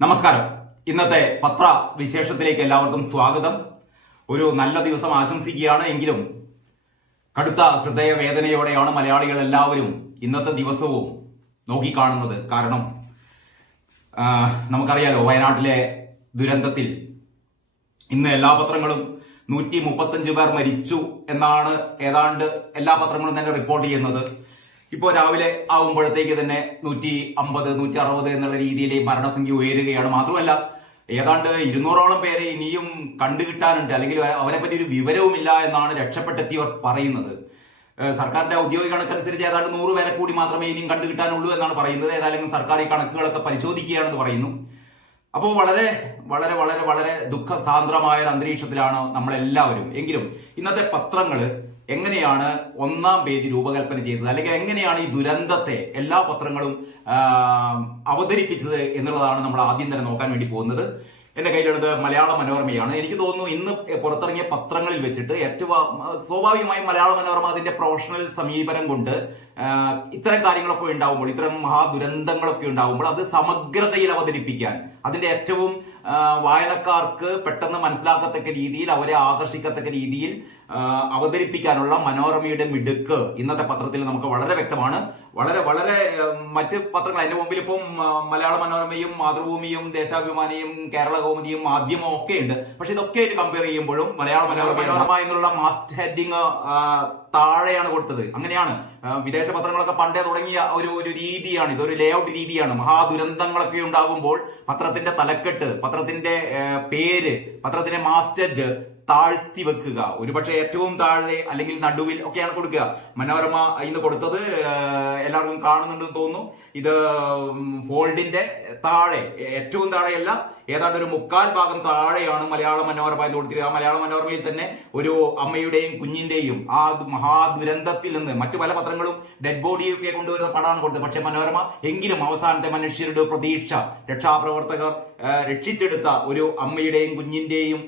നമസ്കാരം. ഇന്നത്തെ പത്രവിശേഷത്തിലേക്ക് എല്ലാവർക്കും സ്വാഗതം. ഒരു നല്ല ദിവസം ആശംസിക്കുകയാണ്. എങ്കിലും കടുത്ത ഹൃദയവേദനയോടെയാണ് മലയാളികൾ എല്ലാവരും ഇന്നത്തെ ദിവസവും നോക്കിക്കാണുന്നത്. കാരണം നമുക്കറിയാലോ, വയനാട്ടിലെ ദുരന്തത്തിൽ ഇന്ന് എല്ലാ പത്രങ്ങളും 135 പേർ മരിച്ചു എന്നാണ് ഏതാണ്ട് എല്ലാ പത്രങ്ങളും തന്നെ റിപ്പോർട്ട് ചെയ്യുന്നത്. ഇപ്പോൾ രാവിലെ ആകുമ്പോഴത്തേക്ക് തന്നെ 150, 160 എന്നുള്ള രീതിയിൽ മരണസംഖ്യ ഉയരുകയാണ്. മാത്രമല്ല, ഏതാണ്ട് 200ഓളം പേരെ ഇനിയും കണ്ടുകിട്ടാനുണ്ട്, അല്ലെങ്കിൽ അവരെ പറ്റി ഒരു വിവരവുമില്ല എന്നാണ് രക്ഷപ്പെട്ടെത്തിയവർ പറയുന്നത്. സർക്കാരിന്റെ ഔദ്യോഗിക കണക്കനുസരിച്ച് ഏതാണ്ട് 100 പേരെ കൂടി മാത്രമേ ഇനിയും കണ്ടുകിട്ടാനുള്ളൂ എന്നാണ് പറയുന്നത്. ഏതായാലും സർക്കാർ ഈ കണക്കുകളൊക്കെ പരിശോധിക്കുകയാണെന്ന് പറയുന്നു. അപ്പോൾ വളരെ വളരെ വളരെ വളരെ ദുഃഖസാന്ദ്രമായ ഒരു അന്തരീക്ഷത്തിലാണ് നമ്മളെല്ലാവരും. എങ്കിലും ഇന്നത്തെ പത്രങ്ങൾ എങ്ങനെയാണ് ഒന്നാം പേജ് രൂപകൽപ്പന ചെയ്തത്, അല്ലെങ്കിൽ എങ്ങനെയാണ് ഈ ദുരന്തത്തെ എല്ലാ പത്രങ്ങളും അവതരിപ്പിച്ചത് എന്നുള്ളതാണ് നമ്മൾ ആദ്യം തന്നെ നോക്കാൻ വേണ്ടി പോകുന്നത്. എന്റെ കയ്യിലുള്ളത് മലയാള മനോരമയാണ്. എനിക്ക് തോന്നുന്നു ഇന്ന് പുറത്തിറങ്ങിയ പത്രങ്ങളിൽ വെച്ചിട്ട് ഏറ്റവും സ്വാഭാവികമായും മലയാള മനോരമ അതിന്റെ പ്രൊഫഷണൽ സമീപനം കൊണ്ട് ഇത്തരം കാര്യങ്ങളൊക്കെ ഉണ്ടാവുമ്പോൾ, ഇത്തരം മഹാദുരന്തങ്ങളൊക്കെ ഉണ്ടാവുമ്പോൾ അത് സമഗ്രതയിൽ അവതരിപ്പിക്കാൻ, അതിന്റെ ഏറ്റവും വായനക്കാർക്ക് പെട്ടെന്ന് മനസ്സിലാക്കത്തക്ക രീതിയിൽ, അവരെ ആകർഷിക്കത്തക്ക രീതിയിൽ അവതരിപ്പിക്കാനുള്ള മനോരമയുടെ മിടുക്ക് ഇന്നത്തെ പത്രത്തിൽ നമുക്ക് വളരെ വ്യക്തമാണ്. വളരെ വളരെ മറ്റ് പത്രങ്ങൾ അതിന്റെ മുമ്പിൽ ഇപ്പം മലയാള മനോരമയും മാതൃഭൂമിയും ദേശാഭിമാനിയും കേരള കൗമുദിയും മാധ്യമവും ഒക്കെ ഉണ്ട്. പക്ഷെ ഇതൊക്കെ കമ്പയർ ചെയ്യുമ്പോഴും മലയാള മനോരമ എന്നുള്ള മാസ്റ്റ് ഹെഡിങ് താഴെയാണ് കൊടുത്തത്. അങ്ങനെയാണ് വിദേശ പത്രങ്ങളൊക്കെ പണ്ടേ തുടങ്ങിയ ഒരു രീതിയാണ്, ഇതൊരു ലേഔട്ട് രീതിയാണ്. മഹാദുരന്തങ്ങളൊക്കെ ഉണ്ടാകുമ്പോൾ പത്രത്തിന്റെ തലക്കെട്ട്, പത്രത്തിന്റെ പേര്, പത്രത്തിന്റെ മാസ്റ്റഡ് താഴ്ത്തി വെക്കുക. ഒരുപക്ഷെ ഏറ്റവും താഴെ അല്ലെങ്കിൽ നടുവിൽ ഒക്കെയാണ് കൊടുക്കുക. മനോരമ ഇന്ന് കൊടുത്തത് എല്ലാവർക്കും കാണുന്നുണ്ടെന്ന് തോന്നുന്നു. ഇത് ഫോൾഡിന്റെ താഴെ, ഏറ്റവും താഴെയല്ല, ഏതാണ്ട് ഒരു 1/4 ഭാഗം താഴെയാണ് മലയാള മനോരമ എന്ന് കൊടുത്തിരിക്കുക. ആ മലയാള മനോരമയിൽ തന്നെ ഒരു അമ്മയുടെയും കുഞ്ഞിന്റെയും ആ മഹാദുരന്തത്തിൽ നിന്ന്, മറ്റു പല പത്രങ്ങളും ഡെഡ് ബോഡിയൊക്കെ കൊണ്ടുവരുന്ന പടമാണ് കൊടുത്തത്. പക്ഷെ മനോരമ എങ്കിലും അവസാനത്തെ മനുഷ്യരുടെ പ്രതീക്ഷ, രക്ഷാപ്രവർത്തകർ രക്ഷിച്ചെടുത്ത ഒരു അമ്മയുടെയും കുഞ്ഞിന്റെയും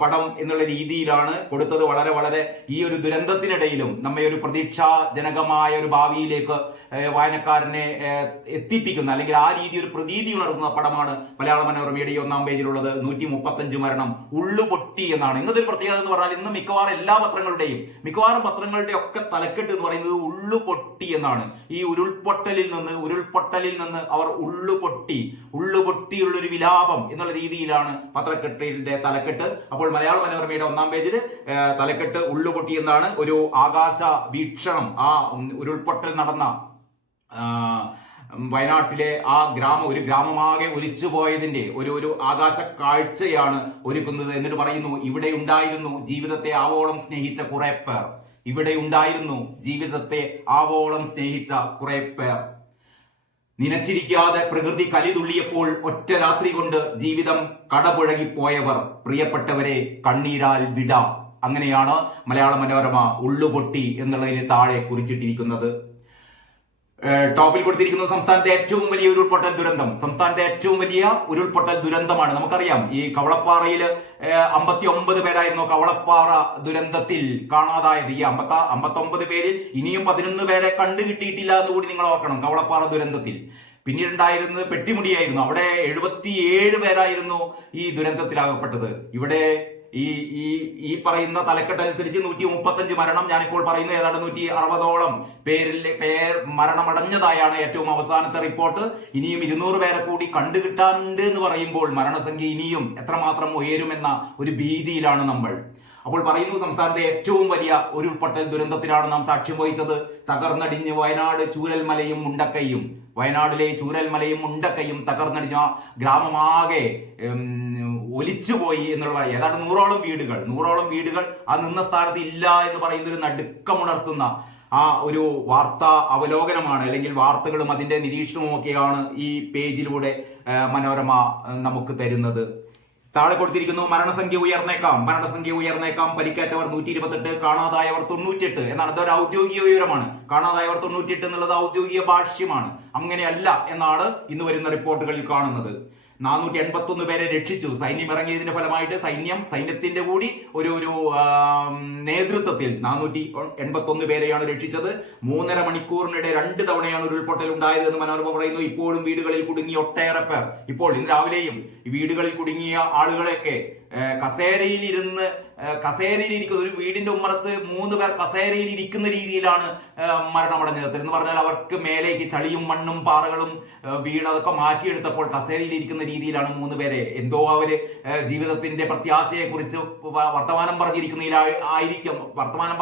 പടം എന്നുള്ള രീതിയിലാണ് കൊടുത്തത്. വളരെ വളരെ ഈ ഒരു ദുരന്തത്തിനിടയിലും നമ്മെ ഒരു പ്രതീക്ഷാജനകമായ ഒരു ഭാവിയിലേക്ക് വായനക്കാരനെ എത്തിപ്പിക്കുന്ന, അല്ലെങ്കിൽ ആ രീതി ഒരു പ്രതീതി ഉണർത്തുന്ന പടമാണ് മലയാള മനോരമയുടെ ഈ ഒന്നാം പേജിലുള്ളത്. 135 മരണം, ഉള്ളുപൊട്ടി എന്നാണ് ഇന്നത്തെ ഒരു പ്രത്യേകത എന്ന് പറഞ്ഞാൽ. ഇന്ന് മിക്കവാറും പത്രങ്ങളുടെ ഒക്കെ തലക്കെട്ട് എന്ന് പറയുന്നത് ഉള്ളുപൊട്ടി എന്നാണ്. ഈ ഉരുൾപൊട്ടലിൽ നിന്ന് അവർ ഉള്ളുപൊട്ടിയുള്ളൊരു വിലാപം എന്നുള്ള രീതിയിലാണ് പത്രക്കെട്ടിന്റെ തലക്കെട്ട്. അപ്പോൾ മലയാള മനോരമയുടെ ഒന്നാം പേജിൽ തലക്കെട്ട് ഉള്ളുപൊട്ടി എന്നാണ്. ഒരു ആകാശ വീക്ഷണം, ആ ഉരുൾപൊട്ടൽ നടന്ന വയനാട്ടിലെ ആ ഒരു ഗ്രാമമാകെ ഒലിച്ചു പോയതിന്റെ ഒരു ആകാശ കാഴ്ചയാണ് ഒരുക്കുന്നത്. എന്നിട്ട് പറയുന്നു, ഇവിടെ ഉണ്ടായിരുന്നു ജീവിതത്തെ ആവോളം സ്നേഹിച്ച കുറെ പേർ. ഇവിടെ ഉണ്ടായിരുന്നു ജീവിതത്തെ ആവോളം സ്നേഹിച്ച കുറെ പേർ. നനച്ചിരിക്കാതെ പ്രകൃതി കലിതുള്ളിയപ്പോൾ ഒറ്റ രാത്രി കൊണ്ട് ജീവിതം കടപുഴകിപ്പോയവർ, പ്രിയപ്പെട്ടവരെ കണ്ണീരാൽ വിട. അങ്ങനെയാണ് മലയാള മനോരമ ഉള്ളുപൊട്ടി എന്നുള്ളതിന് താഴെ കുറിച്ചിട്ടിരിക്കുന്നത്. ടോപ്പിൽ കൊടുത്തിരിക്കുന്നത് സംസ്ഥാനത്തെ ഏറ്റവും വലിയ ഉരുൾപൊട്ടൽ ദുരന്തമാണ്. നമുക്കറിയാം, ഈ കവളപ്പാറയിൽ 59 പേരായിരുന്നു കവളപ്പാറ ദുരന്തത്തിൽ കാണാതായത്. ഈ 59 പേരിൽ ഇനിയും 11 പേരെ കണ്ടുകിട്ടിയിട്ടില്ല എന്നുകൂടി നിങ്ങൾ ഓർക്കണം. കവളപ്പാറ ദുരന്തത്തിൽ പിന്നീടുണ്ടായിരുന്നത് പെട്ടിമുടിയായിരുന്നു. അവിടെ 77 പേരായിരുന്നു ഈ ദുരന്തത്തിലാകപ്പെട്ടത്. ഇവിടെ ഈ പറയുന്ന തലക്കെട്ടനുസരിച്ച് 135 മരണം. ഞാനിപ്പോൾ പറയുന്ന ഏതാണ്ട് 160ഓളം പേർ മരണമടഞ്ഞതായാണ് ഏറ്റവും അവസാനത്തെ റിപ്പോർട്ട്. ഇനിയും 200 പേരെ കൂടി കണ്ടുകിട്ടാനുണ്ട് എന്ന് പറയുമ്പോൾ മരണസംഖ്യ ഇനിയും എത്രമാത്രം ഉയരുമെന്ന ഒരു ഭീതിയിലാണ് നമ്മൾ. അപ്പോൾ പറയുന്നു, സംസ്ഥാനത്തെ ഏറ്റവും വലിയ ഉരുൾപൊട്ടൽ ദുരന്തത്തിലാണ് നാം സാക്ഷ്യം വഹിച്ചത്. തകർന്നടിഞ്ഞ് വയനാടിലെ ചൂരൽമലയും മുണ്ടക്കയും തകർന്നടിഞ്ഞ ഗ്രാമമാകെ ഒലിച്ചുപോയി എന്നുള്ള ഏതാണ്ട് 100ഓളം വീടുകൾ ആ നിന്ന സ്ഥാനത്ത് ഇല്ല എന്ന് പറയുന്ന ഒരു നടുക്കമുണർത്തുന്ന ആ ഒരു വാർത്താ അവലോകനമാണ്, അല്ലെങ്കിൽ വാർത്തകളും അതിന്റെ നിരീക്ഷണവും ഒക്കെയാണ് ഈ പേജിലൂടെ മനോരമ നമുക്ക് തരുന്നത്. താഴെ കൊടുത്തിരിക്കുന്നു, മരണസംഖ്യ ഉയർന്നേക്കാം, പരിക്കേറ്റവർ 128, കാണാതായവർ 98 എന്നാണ്. അതൊരു ഔദ്യോഗിക വിവരമാണ്. കാണാതായവർ 98 എന്നുള്ളത് ഔദ്യോഗിക ഭാഷ്യമാണ്. അങ്ങനെയല്ല എന്നാണ് ഇന്ന് വരുന്ന റിപ്പോർട്ടുകളിൽ കാണുന്നത്. 481 പേരെ രക്ഷിച്ചു. സൈന്യം ഇറങ്ങിയതിന്റെ ഫലമായിട്ട് സൈന്യത്തിന്റെ കൂടി ഒരു നേതൃത്വത്തിൽ 481 പേരെയാണ് രക്ഷിച്ചത്. 3.5 മണിക്കൂറിനിടെ 2 തവണയാണ് ഉരുൾപൊട്ടൽ ഉണ്ടായത് എന്ന് മനോരമ പറയുന്നു. ഇപ്പോഴും വീടുകളിൽ കുടുങ്ങിയ ഒട്ടേറെ പേർ, ഇപ്പോൾ ഇന്ന് രാവിലെയും വീടുകളിൽ കുടുങ്ങിയ ആളുകളെയൊക്കെ കസേരയിലിരിക്കുന്ന ഒരു വീടിന്റെ ഉമ്മറത്ത് 3 പേർ കസേരയിൽ ഇരിക്കുന്ന രീതിയിലാണ് മരണമടഞ്ഞത്. എന്ന് പറഞ്ഞാൽ അവർക്ക് മേലേക്ക് ചളിയും മണ്ണും പാറകളും വീണ് അതൊക്കെ മാറ്റിയെടുത്തപ്പോൾ കസേരയിൽ ഇരിക്കുന്ന രീതിയിലാണ് 3 പേരെ. എന്തോ അവര് ജീവിതത്തിന്റെ പ്രത്യാശയെ കുറിച്ച് വർത്തമാനം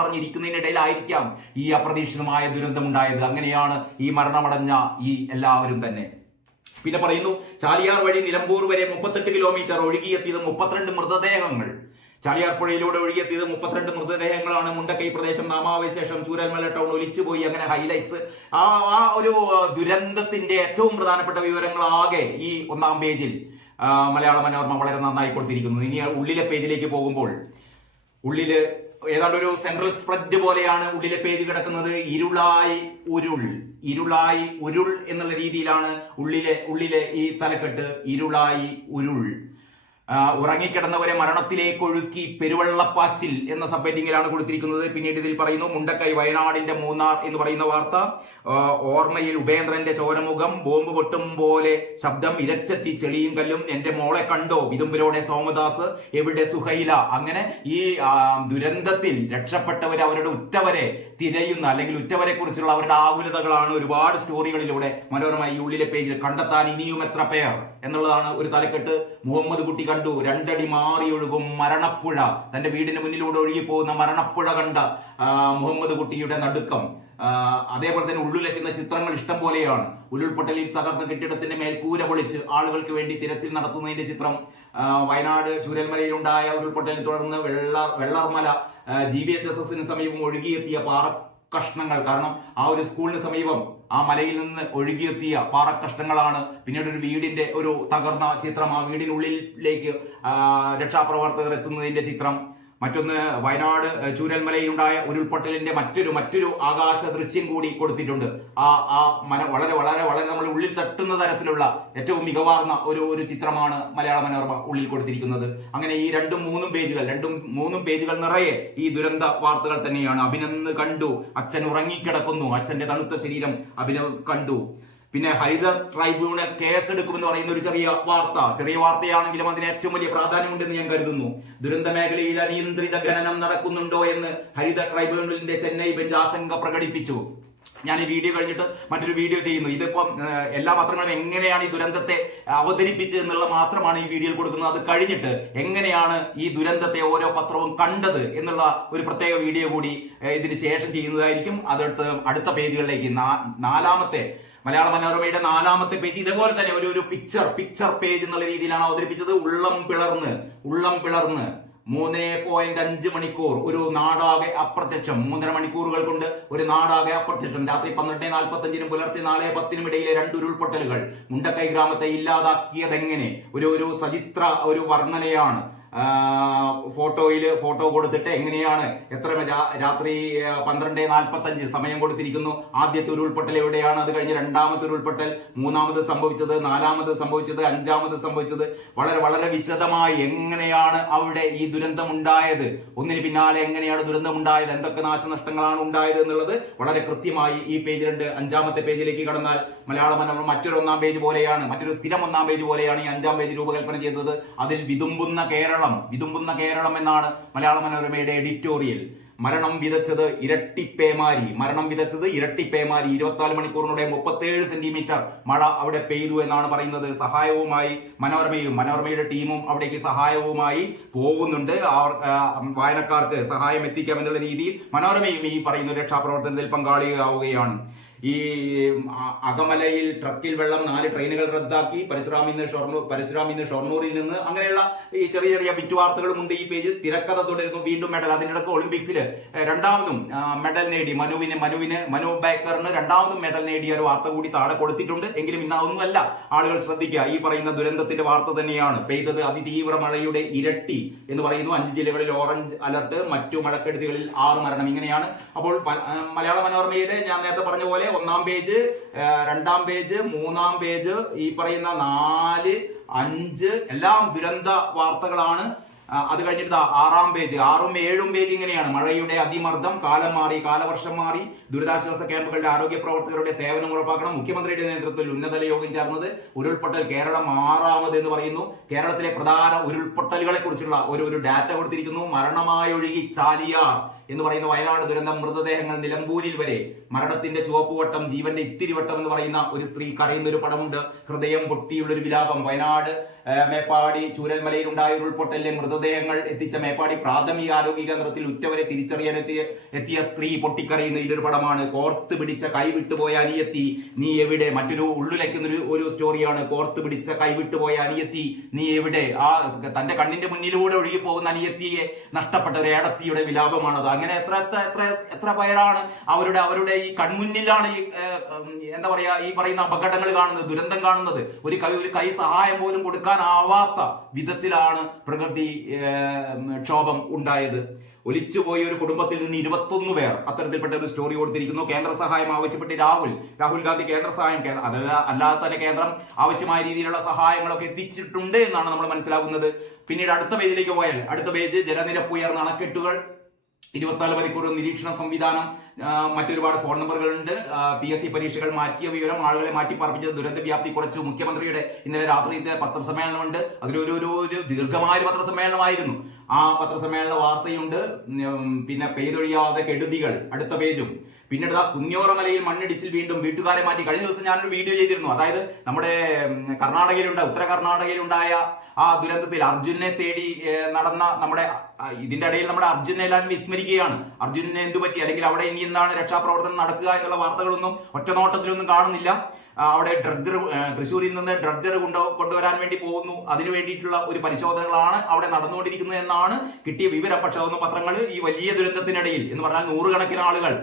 പറഞ്ഞിരിക്കുന്നതിനിടയിലായിരിക്കാം ഈ അപ്രതീക്ഷിതമായ ദുരന്തമുണ്ടായത്. അങ്ങനെയാണ് ഈ മരണമടഞ്ഞ ഈ എല്ലാവരും തന്നെ. പിന്നെ പറയുന്നു, ചാലിയാർ വഴി നിലമ്പൂർ വരെ 38 കിലോമീറ്റർ ഒഴുകിയെത്തിയത് 32 മൃതദേഹങ്ങൾ. ചാലിയാർ പുഴയിലൂടെ ഒഴുകിയെത്തിയത് 32 മൃതദേഹങ്ങളാണ്. മുണ്ടക്കൈ പ്രദേശം, നാമാവശേഷം, ചൂരൽമല ടൗൺ ഒലിച്ചുപോയി. അങ്ങനെ ഹൈലൈറ്റ്സ്. ആ ഒരു ദുരന്തത്തിന്റെ ഏറ്റവും പ്രധാനപ്പെട്ട വിവരങ്ങളാകെ ഈ 1-ാം പേജിൽ മലയാള മനോരമ വളരെ നന്നായി കൊടുത്തിരിക്കുന്നു. ഇനി ഉള്ളിലെ പേജിലേക്ക് പോകുമ്പോൾ, ഉള്ളില് ഏതാണ്ട് ഒരു സെൻട്രൽ സ്പ്രെഡ് പോലെയാണ് ഉള്ളിലെ പേജ് കിടക്കുന്നത്. ഇരുളായി ഉരുൾ എന്നുള്ള രീതിയിലാണ് ഉള്ളിലെ ഈ തലക്കെട്ട്. ഇരുളായി ഉരുൾ. ഉറങ്ങിക്കിടന്നവരെ മരണത്തിലേക്ക് ഒഴുക്കി പെരുവെള്ളപ്പാച്ചിൽ എന്ന സബ് ഹെഡിങ്ങിലാണ് കൊടുത്തിരിക്കുന്നത്. പിന്നീട് ഇതിൽ പറയുന്നു, മുണ്ടക്കൈ വയനാടിന്റെ മൂന്നാർ എന്ന് പറയുന്ന വാർത്ത. ഓർമ്മയിൽ ഉപേന്ദ്രന്റെ ചോരമുഖം, ബോംബ് പൊട്ടും പോലെ ശബ്ദം, ഇരച്ചെത്തി ചെളിയും കല്ലും, എന്റെ മോളെ കണ്ടോ, വിതുമ്പരോടെ സോമദാസ്, എവിടെ സുഹൈല. അങ്ങനെ ഈ ദുരന്തത്തിൽ രക്ഷപ്പെട്ടവരെ, അവരുടെ ഉറ്റവരെ തിരയുന്ന, അല്ലെങ്കിൽ ഉറ്റവരെ കുറിച്ചുള്ള അവരുടെ ആകുലതകളാണ് ഒരുപാട് സ്റ്റോറികളിലൂടെ മനോരമ ഈ ഉള്ളിലെ പേജിൽ. കണ്ടെത്താൻ ഇനിയും എത്ര പേർ എന്നുള്ളതാണ് ഒരു തലക്കെട്ട്. മുഹമ്മദ് കുട്ടി കണ്ടു 2 അടി മാറി ഒഴുകും മരണപ്പുഴ. തന്റെ വീടിന് മുന്നിലൂടെ ഒഴുകി പോകുന്ന മരണപ്പുഴ കണ്ട മുഹമ്മദ് കുട്ടിയുടെ നടുക്കം. അതേപോലെ തന്നെ ഉള്ളിലെത്തുന്ന ചിത്രങ്ങൾ ഇഷ്ടം പോലെയാണ്. ഉരുൾപൊട്ടലിൽ തകർന്ന കെട്ടിടത്തിന്റെ മേൽക്കൂര പൊളിച്ച് ആളുകൾക്ക് വേണ്ടി തിരച്ചിൽ നടത്തുന്നതിന്റെ ചിത്രം. വയനാട് ചൂരൽമലയിലുണ്ടായ ഉരുൾപൊട്ടലിനെ തുടർന്ന് വെള്ളർമല GVHSSന് സമീപം ഒഴുകിയെത്തിയ പാറക്കഷ്ണങ്ങൾ. കാരണം ആ ഒരു സ്കൂളിന് സമീപം ആ മലയിൽ നിന്ന് ഒഴുകിയെത്തിയ പാറക്കഷ്ണങ്ങളാണ്. പിന്നീട് ഒരു വീടിന്റെ ഒരു തകർന്ന ചിത്രം, ആ വീടിനുള്ളിലേക്ക് രക്ഷാപ്രവർത്തകർ എത്തുന്നതിന്റെ ചിത്രം. മറ്റൊന്ന്, വയനാട് ചൂരൽമലയിലുണ്ടായ ഉരുൾപൊട്ടലിന്റെ മറ്റൊരു ആകാശ ദൃശ്യം കൂടി കൊടുത്തിട്ടുണ്ട്. വളരെ നമ്മൾ ഉള്ളിൽ തട്ടുന്ന തരത്തിലുള്ള ഏറ്റവും മികവാർന്ന ഒരു ചിത്രമാണ് മലയാള മനോരമ ഉള്ളിൽ കൊടുത്തിരിക്കുന്നത്. അങ്ങനെ ഈ 2-3 പേജുകൾ നിറയെ ഈ ദുരന്ത വാർത്തകൾ തന്നെയാണ്. അഭിനന്ദ് കണ്ടു, അച്ഛൻ ഉറങ്ങിക്കിടക്കുന്നു, അച്ഛന്റെ തണുത്ത ശരീരം അഭിനവ് കണ്ടു. പിന്നെ ഹരിത ട്രൈബ്യൂണൽ കേസെടുക്കുമെന്ന് പറയുന്ന ഒരു ചെറിയ വാർത്തയാണെങ്കിലും അതിന് ഏറ്റവും വലിയ പ്രാധാന്യമുണ്ടെന്ന് ഞാൻ കരുതുന്നു. ദുരന്ത മേഖലയിൽ അനിയന്ത്രിത ഖനനം നടക്കുന്നുണ്ടോ എന്ന് ഹരിത ട്രൈബ്യൂണലിന്റെ ചെന്നൈ ബെഞ്ച് ആശങ്ക പ്രകടിപ്പിച്ചു. ഞാൻ ഈ വീഡിയോ കഴിഞ്ഞിട്ട് മറ്റൊരു വീഡിയോ ചെയ്യുന്നു. ഇതിപ്പം എല്ലാ പത്രങ്ങളും എങ്ങനെയാണ് ഈ ദുരന്തത്തെ അവതരിപ്പിച്ചത് എന്നുള്ള മാത്രമാണ് ഈ വീഡിയോയിൽ കൊടുക്കുന്നത്. അത് കഴിഞ്ഞിട്ട് എങ്ങനെയാണ് ഈ ദുരന്തത്തെ ഓരോ പത്രവും കണ്ടത് എന്നുള്ള ഒരു പ്രത്യേക വീഡിയോ കൂടി ഇതിന് ശേഷം ചെയ്യുന്നതായിരിക്കും. അടുത്ത പേജുകളിലേക്ക്, 4-ാമത്തെ മലയാള മനോരമയുടെ 4-ാമത്തെ പേജ് ഇതേപോലെ തന്നെ ഒരു പിക്ചർ പേജ് എന്നുള്ള രീതിയിലാണ് അവതരിപ്പിച്ചത്. ഉള്ളം പിളർന്ന് 3.5 മണിക്കൂർ ഒരു നാടാകെ അപ്രത്യക്ഷം. 3.5 മണിക്കൂറുകൾ കൊണ്ട് ഒരു നാടാകെ അപ്രത്യക്ഷം. രാത്രി 12:45 പുലർച്ചെ 4:10 ഇടയിലെ 2 ഉരുൾപൊട്ടലുകൾ മുണ്ടക്കൈ ഗ്രാമത്തെ ഇല്ലാതാക്കിയതെങ്ങനെ? ഒരു സചിത്ര ഒരു വർണ്ണനയാണ്. ഫോട്ടോ കൊടുത്തിട്ട് എങ്ങനെയാണ് രാത്രി 12:45 സമയം കൊടുത്തിരിക്കുന്നു. ആദ്യത്തെ ഉരുൾപൊട്ടൽ എവിടെയാണ്, അത് കഴിഞ്ഞ് 2-ാമത്തെ ഉരുൾപൊട്ടൽ, 3-ാമത് സംഭവിച്ചത്, 4-ാമത് സംഭവിച്ചത്, 5-ാമത് സംഭവിച്ചത്, വളരെ വിശദമായി എങ്ങനെയാണ് അവിടെ ഈ ദുരന്തം ഉണ്ടായത്, ഒന്നിന് പിന്നാലെ എങ്ങനെയാണ് ദുരന്തം ഉണ്ടായത്, എന്തൊക്കെ നാശനഷ്ടങ്ങളാണ് ഉണ്ടായത് എന്നുള്ളത് വളരെ കൃത്യമായി ഈ പേജിലുണ്ട്. 5-ാമത്തെ പേജിലേക്ക് കടന്നാൽ മലയാള മനോരമ മറ്റൊരു 1-ാം പേജ് പോലെയാണ്, മറ്റൊരു സ്ഥിരം 1-ാം പേജ് പോലെയാണ് ഈ 5-ാം പേജ് രൂപകൽപ്പന ചെയ്തത്. അതിൽ വിതുമ്പുന്ന കേരളം എന്നാണ് മലയാള മനോരമയുടെ എഡിറ്റോറിയൽ. മരണം വിതച്ചത് ഇരട്ടിപ്പേമാരി. 24 മണിക്കൂറിനുടെ 37 സെന്റിമീറ്റർ മഴ അവിടെ പെയ്തു എന്നാണ് പറയുന്നത്. സഹായവുമായി മനോരമയുടെ ടീമും അവിടേക്ക് സഹായവുമായി പോകുന്നുണ്ട്. വായനക്കാർക്ക് സഹായം എത്തിക്കാം എന്നുള്ള രീതിയിൽ മനോരമയും ഈ പറയുന്ന രക്ഷാപ്രവർത്തനത്തിൽ പങ്കാളിയാവുകയാണ്. ഈ അകമലയിൽ ട്രക്കിൽ വെള്ളം, 4 ട്രെയിനുകൾ റദ്ദാക്കി, പരശുരാമിന്ന് ഷൊർണൂരിൽ നിന്ന്, അങ്ങനെയുള്ള ഈ ചെറിയ ബിറ്റ് വാർത്തകളും ഉണ്ട് ഈ പേജിൽ. തിരക്കഥ തുടരുന്നു, വീണ്ടും മെഡൽ. അതിനിടക്ക് ഒളിമ്പിക്സിൽ 2-ാമതും മെഡൽ നേടി മനു ബേക്കറിന് 2-ാമതും മെഡൽ നേടിയ ഒരു വാർത്ത കൂടി താഴെ കൊടുത്തിട്ടുണ്ട്. എങ്കിലും ഇന്ന് അതൊന്നുമല്ല ആളുകൾ ശ്രദ്ധിക്കുക. ഈ പറയുന്ന ദുരന്തത്തിന്റെ വാർത്ത തന്നെയാണ്. പെയ്തത് അതിതീവ്ര മഴയുടെ ഇരട്ടി എന്ന് പറയുന്നു. 5 ജില്ലകളിൽ ഓറഞ്ച് അലർട്ട്, മറ്റു മഴക്കെടുതികളിൽ 6 മരണം. ഇങ്ങനെയാണ്. അപ്പോൾ മലയാള മനോരമയിലെ ഞാൻ നേരത്തെ പറഞ്ഞ പോലെ ഒന്നാം പേജ്, രണ്ടാം പേജ്, മൂന്നാം പേജ്, ഈ പറയുന്ന 4, 5 എല്ലാം ദുരന്ത വാർത്തകളാണ്. അത് കഴിഞ്ഞിട്ട് 6-ാം പേജ്, 6ഉം 7ഉം പേജ് ഇങ്ങനെയാണ്. മഴയുടെ അതിമർദ്ദം, കാലം മാറി, കാലവർഷം മാറി, ദുരിതാശ്വാസ ക്യാമ്പുകളുടെ ആരോഗ്യ പ്രവർത്തകരുടെ സേവനം ഉറപ്പാക്കണം, മുഖ്യമന്ത്രിയുടെ നേതൃത്വത്തിൽ ഉന്നതതല യോഗം ചേർന്നത്, ഉരുൾപൊട്ടൽ കേരളം 6ാമത് എന്ന് പറയുന്നു. കേരളത്തിലെ പ്രധാന ഉരുൾപൊട്ടലുകളെ കുറിച്ചുള്ള ഒരു ഡാറ്റ കൊടുത്തിരിക്കുന്നു. മരണമായൊഴുകി ചാലിയാർ എന്ന് പറയുന്ന വയനാട് ദുരന്തം, മൃതദേഹങ്ങൾ നിലമ്പൂരിൽ വരെ, മരണത്തിന്റെ ചുവപ്പുവട്ടം, ജീവന്റെ ഇത്തിരിവട്ടം എന്ന് പറയുന്ന ഒരു സ്ത്രീ കരയുന്ന ഒരു പടമുണ്ട്. ഹൃദയം പൊട്ടിയുള്ളൊരു വിലാപം. വയനാട് മേപ്പാടി ചൂരൽമലയിൽ ഉണ്ടായ ഉരുൾപൊട്ടലിലെ മൃതദേഹങ്ങൾ എത്തിച്ച മേപ്പാടി പ്രാഥമിക ആരോഗ്യ കേന്ദ്രത്തിൽ ഉറ്റവരെ തിരിച്ചറിയാൻ എത്തിയ സ്ത്രീ പൊട്ടിക്കരയുന്ന ഇതിലൊരു പടമാണ്. കോർത്ത് പിടിച്ച കൈവിട്ടുപോയ അനിയത്തി നീ എവിടെ? മറ്റൊരു ഉള്ളിലേക്കുന്ന ഒരു സ്റ്റോറിയാണ്. കോർത്ത് പിടിച്ച കൈവിട്ടുപോയ അനിയത്തി നീ എവിടെ? ആ തന്റെ കണ്ണിന്റെ മുന്നിലൂടെ ഒഴുകി പോകുന്ന അനിയത്തിയെ നഷ്ടപ്പെട്ട ഒരു ഏടത്തിയുടെ വിലാപമാണത്. അങ്ങനെ എത്ര പേരാണ് അവരുടെ ഈ കൺമുന്നിലാണ് ഈ എന്താ പറയാ ഈ പറയുന്ന അപകടങ്ങൾ കാണുന്നത്, ദുരന്തം കാണുന്നത്. ഒരു കൈ സഹായം പോലും കൊടുക്കാനാവാത്ത വിധത്തിലാണ് പ്രകൃതി ക്ഷോഭം ഉണ്ടായത്. ഒലിച്ചുപോയ ഒരു കുടുംബത്തിൽ നിന്ന് 21 പേർ, അത്തരത്തിൽപ്പെട്ട ഒരു സ്റ്റോറി കൊടുത്തിരിക്കുന്നു. കേന്ദ്ര സഹായം ആവശ്യപ്പെട്ട് രാഹുൽ ഗാന്ധി കേന്ദ്ര സഹായം, അല്ലാതെ തന്നെ കേന്ദ്രം ആവശ്യമായ രീതിയിലുള്ള സഹായങ്ങളൊക്കെ എത്തിച്ചിട്ടുണ്ട് എന്നാണ് നമ്മൾ മനസ്സിലാക്കുന്നത്. പിന്നീട് അടുത്ത പേജിലേക്ക് പോയാൽ, അടുത്ത പേജ് ജലനിരപ്പ് ഉയർന്ന അണക്കെട്ടുകൾ, 24 മണിക്കൂർ നിരീക്ഷണ സംവിധാനം, മറ്റൊരുപാട് ഫോൺ നമ്പറുകളുണ്ട്. PSC പരീക്ഷകൾ മാറ്റിയ വിവരം, ആളുകളെ മാറ്റി പാർപ്പിച്ചത്, ദുരന്ത വ്യാപ്തി കുറച്ചു. മുഖ്യമന്ത്രിയുടെ ഇന്നലെ രാത്രിയിലത്തെ പത്രസമ്മേളനമുണ്ട്. അതിലൊരു ദീർഘമായ പത്രസമ്മേളനമായിരുന്നു. ആ പത്രസമ്മേളന വാർത്തയുണ്ട്. പിന്നെ പെയ്തൊഴിയാതെ കെടുതികൾ അടുത്ത പേജും. പിന്നീട് കുഞ്ഞോറമലയിൽ മണ്ണിടിച്ചിൽ വീണ്ടും, വീട്ടുകാരെ മാറ്റി. കഴിഞ്ഞ ദിവസം ഞാനൊരു വീഡിയോ ചെയ്തിരുന്നു. അതായത് നമ്മുടെ ഉത്തര കർണാടകയിലുണ്ടായ ആ ദുരന്തത്തിൽ അർജുനെ തേടി നടന്ന ഇതിന്റെ ഇടയിൽ നമ്മുടെ അർജുനെ എല്ലാവരും വിസ്മരിക്കുകയാണ്. അർജുനെ എന്തു പറ്റി, അല്ലെങ്കിൽ അവിടെ ഇനി എന്താണ് രക്ഷാപ്രവർത്തനം നടക്കുക എന്നുള്ള വാർത്തകളൊന്നും ഒറ്റനോട്ടത്തിലൊന്നും കാണുന്നില്ല. അവിടെ തൃശ്ശൂരിൽ നിന്ന് ഡ്രഡ്ജർ കൊണ്ടുവരാൻ വേണ്ടി പോകുന്നു. അതിനു വേണ്ടിയിട്ടുള്ള ഒരു പരിശോധനകളാണ് അവിടെ നടന്നുകൊണ്ടിരിക്കുന്നത് എന്നാണ് കിട്ടിയ വിവരം. പക്ഷെ അതൊന്നും പത്രങ്ങൾ ഈ വലിയ ദുരന്തത്തിനിടയിൽ എന്ന് പറഞ്ഞാൽ 100 കണക്കിന് ആളുകൾ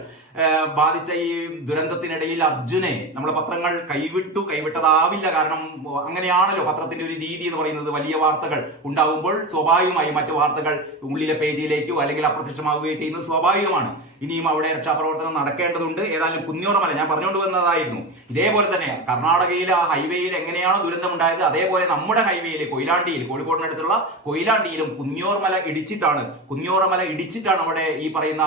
ബാധിച്ച ഈ ദുരന്തത്തിനിടയിൽ അർജുനെ നമ്മളെ പത്രങ്ങൾ കൈവിട്ടതാവില്ല. കാരണം അങ്ങനെയാണല്ലോ പത്രത്തിന്റെ ഒരു രീതി എന്ന് പറയുന്നത്. വലിയ വാർത്തകൾ ഉണ്ടാകുമ്പോൾ സ്വാഭാവികമായും മറ്റു വാർത്തകൾ ഉള്ളിലെ പേജിലേക്കോ അല്ലെങ്കിൽ അപ്രത്യക്ഷമാവുകയോ ചെയ്യുന്നത് സ്വാഭാവികമാണ്. ഇനിയും അവിടെ രക്ഷാപ്രവർത്തനം നടക്കേണ്ടതുണ്ട്. ഏതായാലും കുഞ്ഞോറമല ഞാൻ പറഞ്ഞുകൊണ്ട് വന്നതായിരുന്നു. ഇതേപോലെ തന്നെ കർണാടകയിലെ ആ ഹൈവേയിൽ എങ്ങനെയാണോ ദുരന്തം ഉണ്ടായത്, അതേപോലെ നമ്മുടെ ഹൈവേയിൽ കൊയിലാണ്ടിയിൽ, കോഴിക്കോടിനടുത്തുള്ള കൊയിലാണ്ടിയിലും കുഞ്ഞോറമല ഇടിച്ചിട്ടാണ് അവിടെ ഈ പറയുന്ന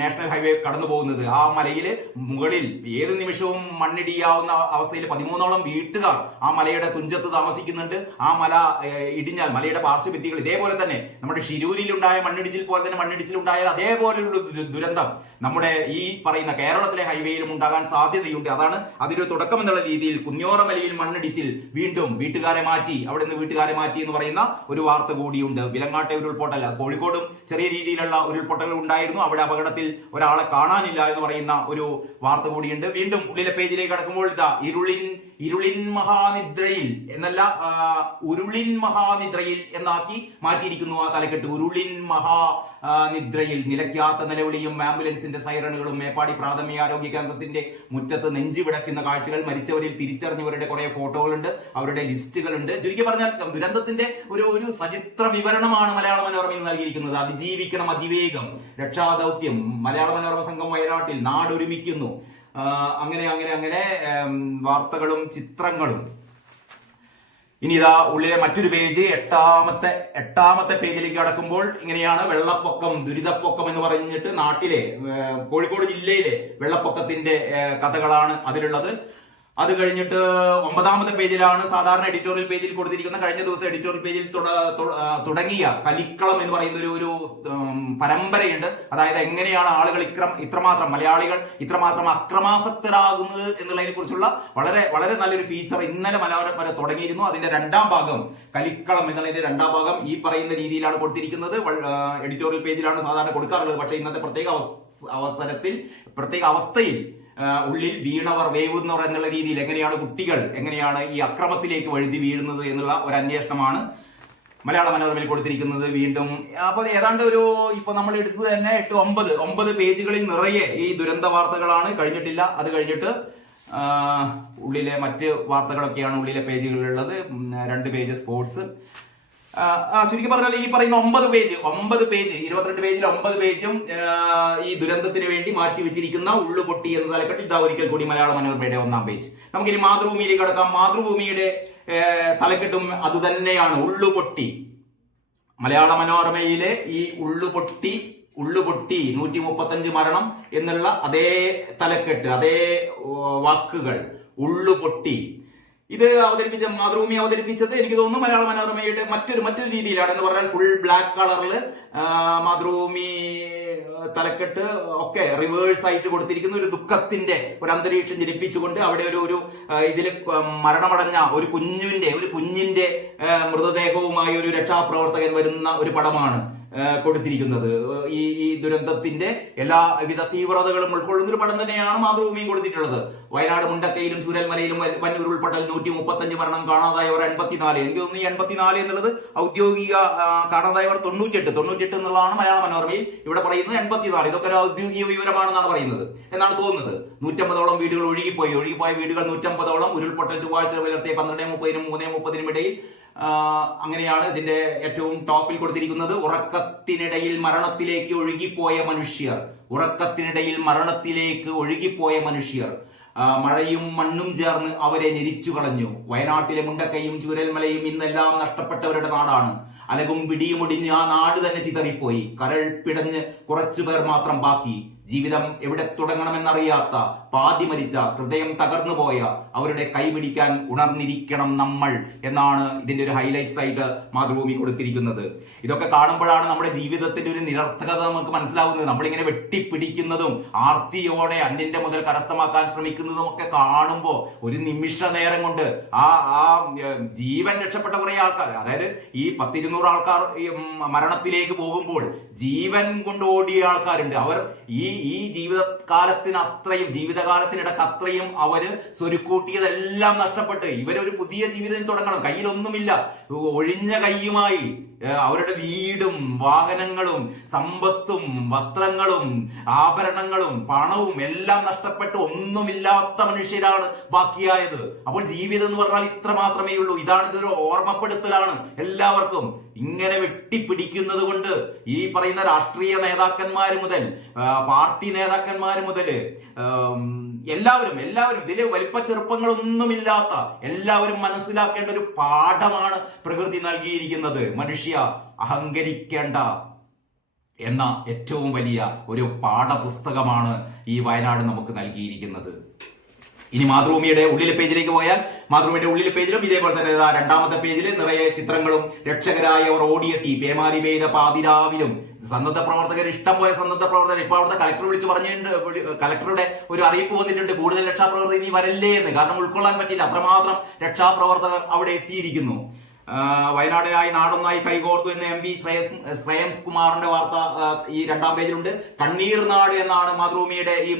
നാഷണൽ ഹൈവേ കടന്നു പോകുന്നത്. ആ മലയിൽ മുകളിൽ ഏത് നിമിഷവും മണ്ണിടിയാവുന്ന അവസ്ഥയിൽ 13ഓളം വീട്ടുകാർ ആ മലയുടെ തുഞ്ചത്ത് താമസിക്കുന്നുണ്ട്. ആ മല ഇടിഞ്ഞാൽ മലയുടെ പാർശ്വഭിത്തികൾ ഇതേപോലെ തന്നെ നമ്മുടെ ഷിരൂരിലുണ്ടായ മണ്ണിടിച്ചിൽ പോലെ തന്നെ മണ്ണിടിച്ചിലുണ്ടായാൽ അതേപോലെയുള്ള ദുരന്തം നമ്മുടെ ഈ പറയുന്ന കേരളത്തിലെ ഹൈവേയിലും ഉണ്ടാകാൻ സാധ്യതയുണ്ട്. അതാണ് അതിന്റെ തുടക്കം എന്നുള്ള രീതിയിൽ കുഞ്ഞോറമലയിൽ മണ്ണിടിച്ചിൽ വീണ്ടും വീട്ടുകാരെ മാറ്റി എന്ന് പറയുന്ന ഒരു വാർത്ത കൂടിയുണ്ട്. വിലങ്ങാട്ടെ ഉരുൾപൊട്ടൽ, കോഴിക്കോടും ചെറിയ രീതിയിലുള്ള ഉരുൾപൊട്ടൽ ഉണ്ടായിരുന്നു. അവിടെ അപകടത്തിൽ ഒരാളെ കാണാനില്ല എന്ന് പറയുന്ന ഒരു വാർത്ത കൂടിയുണ്ട്. വീണ്ടും ഉള്ളിലെ പേജിലേക്ക് കടക്കുമ്പോൾ ഇതാ ഇരുളിൻ മഹാനിദ്രയിൽ എന്നല്ല, ഉരുളിൻ മഹാനിദ്രയിൽ എന്നാക്കി മാറ്റിയിരിക്കുന്നു ആ തലക്കെട്ട്. ഉരുളിൻ മഹാനിദ്രയിൽ നിലയ്ക്കാത്ത നിലവിളിയും ആംബുലൻസിന്റെ സൈറണുകളും, മേപ്പാടി പ്രാഥമിക ആരോഗ്യ കേന്ദ്രത്തിന്റെ മുറ്റത്ത് നെഞ്ചുവിടക്കുന്ന കാഴ്ചകൾ, മരിച്ചവരിൽ തിരിച്ചറിഞ്ഞവരുടെ കുറെ ഫോട്ടോകളുണ്ട്, അവരുടെ ലിസ്റ്റുകളുണ്ട്. ചുരുക്കി പറഞ്ഞാൽ ദുരന്തത്തിന്റെ ഒരു സചിത്ര വിവരണമാണ് മലയാള മനോരമയിൽ നൽകിയിരിക്കുന്നത്. അതിജീവിക്കണം അതിവേഗം, രക്ഷാദൗത്യം, മലയാള മനോരമ സംഘം വയനാട്ടിൽ, നാടൊരുമിക്കുന്നു, അങ്ങനെ വാർത്തകളും ചിത്രങ്ങളും. ഇനി ഇതാ ഉള്ളിലെ മറ്റൊരു പേജ്, എട്ടാമത്തെ പേജിലേക്ക് കടക്കുമ്പോൾ ഇങ്ങനെയാണ്. വെള്ളപ്പൊക്കം, ദുരിതപ്പൊക്കം എന്ന് പറഞ്ഞിട്ട് നാട്ടിലെ കോഴിക്കോട് ജില്ലയിലെ വെള്ളപ്പൊക്കത്തിന്റെ കഥകളാണ് അതിലുള്ളത്. അത് കഴിഞ്ഞിട്ട് 9ാമത്തെ പേജിലാണ് സാധാരണ എഡിറ്റോറിയൽ പേജിൽ കൊടുത്തിരിക്കുന്ന, കഴിഞ്ഞ ദിവസം എഡിറ്റോറിയൽ പേജിൽ തുടങ്ങിയ കലിക്കളം എന്ന് പറയുന്ന ഒരു പരമ്പരയുണ്ട്. അതായത് എങ്ങനെയാണ് ആളുകൾ ഇത്രമാത്രം മലയാളികൾ ഇത്രമാത്രം അക്രമാസക്തരാകുന്നത് എന്നുള്ളതിനെ കുറിച്ചുള്ള വളരെ നല്ലൊരു ഫീച്ചർ ഇന്നലെ മനോരമ തുടങ്ങിയിരുന്നു. അതിന്റെ 2ാം ഭാഗം, കലിക്കളം എന്നുള്ളതിന്റെ 2ാം ഭാഗം ഈ പറയുന്ന രീതിയിലാണ് കൊടുത്തിരിക്കുന്നത്. എഡിറ്റോറിയൽ പേജിലാണ് സാധാരണ കൊടുക്കാറുള്ളത്. പക്ഷേ ഇന്നത്തെ പ്രത്യേക അവസ്ഥയിൽ ഉള്ളിൽ വീണവർ വേവുന്നവർ എന്നുള്ള രീതിയിൽ എങ്ങനെയാണ് ഈ അക്രമത്തിലേക്ക് വഴുതി വീഴുന്നത് എന്നുള്ള ഒരു അന്വേഷണമാണ് മലയാള മനോരമയിൽ കൊടുത്തിരിക്കുന്നത്. വീണ്ടും അപ്പോൾ ഏതാണ്ട് ഇപ്പൊ നമ്മൾ എടുത്തത് തന്നെ 9 പേജുകളിൽ നിറയെ ഈ ദുരന്ത വാർത്തകളാണ്. കഴിഞ്ഞിട്ടില്ല. അത് കഴിഞ്ഞിട്ട് ഉള്ളിലെ മറ്റ് വാർത്തകളൊക്കെയാണ് ഉള്ളിലെ പേജുകളിലുള്ളത്. 2 പേജ് സ്പോർട്സ്. ചുരുക്കി പറഞ്ഞാൽ ഈ പറയുന്ന 9 പേജ് 22 പേജിൽ 9 പേജും ഈ ദുരന്തത്തിന് വേണ്ടി മാറ്റി വെച്ചിരിക്കുന്ന ഉള്ളുപൊട്ടി എന്ന തലക്കെട്ടിൽ ഇതാ ഒരിക്കൽ കൂടി മലയാള മനോരമയുടെ 1-ാം പേജ്. നമുക്കിനി മാതൃഭൂമിയിലേക്ക് കടക്കാം. മാതൃഭൂമിയുടെ തലക്കെട്ടും അതുതന്നെയാണ്, ഉള്ളുപൊട്ടി. മലയാള മനോരമയിലെ ഈ ഉള്ളുപൊട്ടി 135 മരണം എന്നുള്ള അതേ തലക്കെട്ട്, അതേ വാക്കുകൾ, ഉള്ളുപൊട്ടി. ഇത് മാതൃഭൂമി അവതരിപ്പിച്ചത് എനിക്ക് തോന്നുന്നു മലയാള മനോരമയുടെ മറ്റൊരു രീതിയിലാണ്. എന്ന് പറഞ്ഞാൽ ഫുൾ ബ്ലാക്ക് കളറിൽ മാതൃഭൂമി തലക്കെട്ട് ഒക്കെ റിവേഴ്സ് ആയിട്ട് കൊടുത്തിരിക്കുന്ന ഒരു ദുഃഖത്തിന്റെ ഒരു അന്തരീക്ഷം ജനിപ്പിച്ചുകൊണ്ട് അവിടെ ഒരു ഇതിൽ മരണമടഞ്ഞ ഒരു കുഞ്ഞിന്റെ മൃതദേഹവുമായി ഒരു രക്ഷാപ്രവർത്തകൻ വരുന്ന ഒരു പടമാണ് കൊടുത്തിരിക്കുന്നത്. ഈ ദുരന്തത്തിന്റെ എല്ലാവിധ തീവ്രതകളും ഉൾക്കൊള്ളുന്ന ഒരു പടം തന്നെയാണ് മാതൃഭൂമിയും കൊടുത്തിട്ടുള്ളത്. വയനാട് മുണ്ടക്കയിലും ചൂരൽമലയിലും വൻ ഉരുൾപൊട്ടൽ, 135 മരണം, കാണാതായവർ 84. എനിക്ക് തോന്നുന്നു ഈ 84 എന്നുള്ളത് ഔദ്യോഗിക, കാണാതായവർ 98 എന്നുള്ളതാണ് മലയാള മനോരമയിൽ ഇവിടെ പറയുന്നത്. 84 ഇതൊക്കെ ഒരു ഔദ്യോഗിക വിവരമാണെന്നാണ് പറയുന്നത് എന്നാണ് തോന്നുന്നത്. 150ഓളം വീടുകൾ ഒഴുകിപ്പോയ വീടുകൾ 150ഓളം. ഉരുൾപൊട്ടൽ ചൊവ്വാഴ്ച പുലർച്ചെ 12:30-നും 3:30-നും ഇടയിൽ. അങ്ങനെയാണ് ഇതിന്റെ ഏറ്റവും ടോപ്പിൽ കൊടുത്തിരിക്കുന്നത്. ഉറക്കത്തിനിടയിൽ മരണത്തിലേക്ക് ഒഴുകിപ്പോയ മനുഷ്യർ, മഴയും മണ്ണും ചേർന്ന് അവരെ ഞെരിച്ചു കളഞ്ഞു. വയനാട്ടിലെ മുണ്ടക്കയും ചൂരൽമലയും ഇന്നെല്ലാം നഷ്ടപ്പെട്ടവരുടെ നാടാണ്. അലകും പിടിയുമൊടിഞ്ഞ് ആ നാട് തന്നെ ചിതറിപ്പോയി. കരൾ പിടഞ്ഞ് കുറച്ചുപേർ മാത്രം ബാക്കി. ജീവിതം എവിടെ തുടങ്ങണമെന്നറിയാത്ത, പാതി മരിച്ച, ഹൃദയം തകർന്നു പോയ അവരുടെ കൈപിടിക്കാൻ ഉണർന്നിരിക്കണം നമ്മൾ എന്നാണ് ഇതിന്റെ ഒരു ഹൈലൈറ്റ്സ് ആയിട്ട് മാതൃഭൂമി കൊടുത്തിരിക്കുന്നത്. ഇതൊക്കെ കാണുമ്പോഴാണ് നമ്മുടെ ജീവിതത്തിന്റെ ഒരു നിരർത്ഥകത നമുക്ക് മനസ്സിലാവുന്നത്. നമ്മളിങ്ങനെ വെട്ടിപ്പിടിക്കുന്നതും ആർത്തിയോടെ അന്യന്റെ മുതൽ കരസ്ഥമാക്കാൻ ശ്രമിക്കുന്നതും ഒക്കെ കാണുമ്പോൾ ഒരു നിമിഷ നേരം കൊണ്ട് ആ ജീവൻ രക്ഷപ്പെട്ട കുറെ ആൾക്കാർ, അതായത് ഈ 10-200 ആൾക്കാർ മരണത്തിലേക്ക് പോകുമ്പോൾ ജീവൻ കൊണ്ട് ഓടിയ ആൾക്കാരുണ്ട്. അവർ ഈ ജീവിതകാലത്തിനിടക്ക് അത്രയും അവര് സ്വരുക്കൂട്ടിയതെല്ലാം നഷ്ടപ്പെട്ട് ഇവരൊരു പുതിയ ജീവിതം തുടങ്ങണം. കയ്യിലൊന്നുമില്ല, ഒഴിഞ്ഞ കയ്യുമായി അവരുടെ വീടും വാഹനങ്ങളും സമ്പത്തും വസ്ത്രങ്ങളും ആഭരണങ്ങളും പണവും എല്ലാം നഷ്ടപ്പെട്ട് ഒന്നുമില്ലാത്ത മനുഷ്യരാണ് ബാക്കിയായത്. അപ്പോൾ ജീവിതം എന്ന് പറഞ്ഞാൽ ഇത്ര മാത്രമേ ഉള്ളൂ. ഇതൊരു ഓർമ്മപ്പെടുത്തലാണ് എല്ലാവർക്കും. ഇങ്ങനെ വെട്ടിപ്പിടിക്കുന്നത് കൊണ്ട് ഈ പറയുന്ന രാഷ്ട്രീയ നേതാക്കന്മാര് മുതൽ പാർട്ടി നേതാക്കന്മാര് മുതൽ എല്ലാവരും ഇതില് വലിപ്പ ചെറുപ്പങ്ങളൊന്നുമില്ലാത്ത എല്ലാവരും മനസ്സിലാക്കേണ്ട ഒരു പാഠമാണ് പ്രകൃതി നൽകിയിരിക്കുന്നത്. മനുഷ്യ അഹങ്കരിക്കേണ്ട എന്ന ഏറ്റവും വലിയ ഒരു പാഠപുസ്തകമാണ് ഈ വയനാട് നമുക്ക് നൽകിയിരിക്കുന്നത്. ഇനി മാതൃഭൂമിയുടെ ഉള്ളിലെ പേജിലേക്ക് പോയാൽ മാതൃഭൂമിയുടെ ഉള്ളിലെ പേജിലും ഇതേപോലെ തന്നെ 2-ാമത്തെ പേജിൽ നിറയെ ചിത്രങ്ങളും രക്ഷകരായവർ ഓടിയെത്തി. പേമാരി പെയ്ത പാതിരാവിലും സന്നദ്ധ പ്രവർത്തകർ, ഇഷ്ടം പോയ സന്നദ്ധ പ്രവർത്തകർ. ഇപ്പോൾ അവിടുത്തെ കലക്ടർ വിളിച്ച് പറഞ്ഞിട്ടുണ്ട്, കലക്ടറുടെ ഒരു അറിയിപ്പ് വന്നിട്ടുണ്ട്, കൂടുതൽ രക്ഷാപ്രവർത്തകർ ഇനി വരല്ലേ എന്ന്. കാരണം ഉൾക്കൊള്ളാൻ പറ്റില്ല, അത്രമാത്രം രക്ഷാപ്രവർത്തകർ അവിടെ എത്തിയിരിക്കുന്നു. വയനാടിനായി നാടൊന്നായി കൈകോർത്തു എന്ന് MP ശ്രേയംസ് കുമാറിന്റെ വാർത്ത ഈ 2-ാം പേജിലുണ്ട്. കണ്ണീർ നാട് എന്നാണ് മാതൃഭൂമിയുടെ ഈ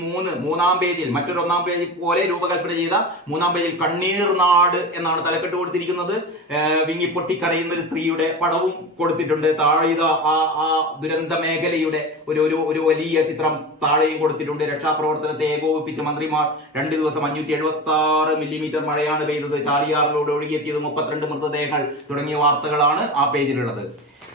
മൂന്നാം പേജിൽ, മറ്റൊരു 1-ാം പേജിൽ പോലെ രൂപകൽപ്പന ചെയ്ത 3-ാം പേജിൽ കണ്ണീർ നാട് എന്നാണ് തലക്കെട്ട് കൊടുത്തിരിക്കുന്നത്. വിങ്ങിപ്പൊട്ടിക്കരയുന്ന ഒരു സ്ത്രീയുടെ പടവും കൊടുത്തിട്ടുണ്ട്. താഴെ ആ ദുരന്ത മേഖലയുടെ ഒരു വലിയ ചിത്രം താഴെയും കൊടുത്തിട്ടുണ്ട്. രക്ഷാപ്രവർത്തനത്തെ ഏകോപിപ്പിച്ച മന്ത്രിമാർ. 2 ദിവസം 576 മില്ലിമീറ്റർ മഴയാണ് പെയ്തത്. ചാലിയാറിലൂടെ ഒഴുകിയെത്തിയത് 32 മൃതദേഹങ്ങൾ തുടങ്ങിയ വാർത്തകളാണ് ആ പേജിലുള്ളത്.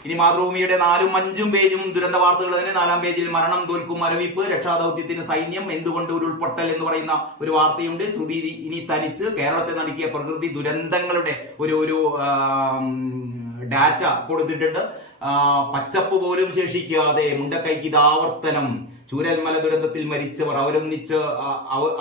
ഇനി മാതൃഭൂമിയുടെ 4ഉം 5ഉം പേജും ദുരന്ത വാർത്തകൾ തന്നെ. 4-ാം പേജിൽ മരണം തോൽക്കും മരവിപ്പ്, രക്ഷാദൌത്യത്തിന് സൈന്യം, എന്തുകൊണ്ട് ഉരുൾപൊട്ടൽ എന്ന് പറയുന്ന ഒരു വാർത്തയുണ്ട്. ശ്രുതി ഇനി തനിച്ച്, കേരളത്തെ നടുക്കിയ പ്രകൃതി ദുരന്തങ്ങളുടെ ഒരു ഡാറ്റ കൊടുത്തിട്ടുണ്ട്. പച്ചപ്പ് പോലും ശേഷിക്കാതെ മുണ്ടക്കൈക്ക് ഇതാവർത്തനം. ചൂരൽമല ദുരന്തത്തിൽ മരിച്ചവർ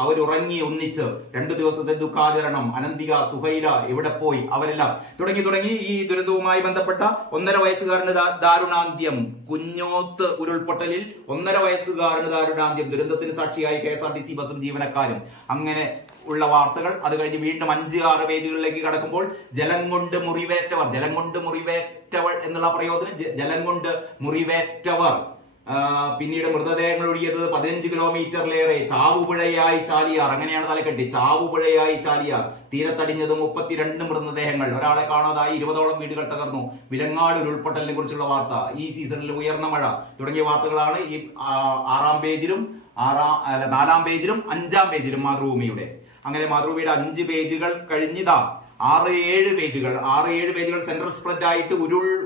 അവരുറങ്ങി ഒന്നിച്ച് 2 ദിവസത്തെ ദുഃഖാചരണം. അനന്തിക, സുഹൈല എവിടെ പോയി, അവരെല്ലാം തുടങ്ങി ഈ ദുരന്തവുമായി ബന്ധപ്പെട്ട 1.5 വയസ്സുകാരന് ദാരുണാന്ത്യം. കുഞ്ഞോത്ത് ഉരുൾപൊട്ടലിൽ 1.5 വയസ്സുകാരന് ദാരുണാന്ത്യം. ദുരന്തത്തിന് സാക്ഷിയായി KSRTC ബസും ജീവനക്കാരും. അങ്ങനെ ഉള്ള വാർത്തകൾ. അത് കഴിഞ്ഞ് വീണ്ടും 5-6 പേജുകളിലേക്ക് കടക്കുമ്പോൾ ജലം കൊണ്ട് മുറിവേറ്റവർ എന്നുള്ള പ്രയോഗത്തിന് ജലം കൊണ്ട് മുറിവേറ്റവർ. പിന്നീട് മൃതദേഹങ്ങൾ ഒഴുകിയത് 15 കിലോമീറ്ററിലേറെ. ചാവുപുഴയായി ചാലിയാർ, അങ്ങനെയാണ് തലക്കെട്ടി. ചാവുപുഴയായി ചാലിയാർ. തീരത്തടിഞ്ഞത് 32 മൃതദേഹങ്ങൾ. ഒരാളെ കാണാതായി. 20ഓളം വീടുകൾ തകർന്നു. വിലങ്ങാട് ഉരുൾപൊട്ടലിനെ കുറിച്ചുള്ള വാർത്ത. ഈ സീസണിൽ ഉയർന്ന മഴ തുടങ്ങിയ വാർത്തകളാണ് ഈ 4-ാം പേജിലും 5-ാം പേജിലും മാതൃഭൂമിയുടെ. അങ്ങനെ മാതൃഭൂമിയുടെ 5 പേജുകൾ കഴിഞ്ഞിതാ 6-7 പേജുകൾ സെൻട്രൽ സ്പ്രെഡ് ആയിട്ട്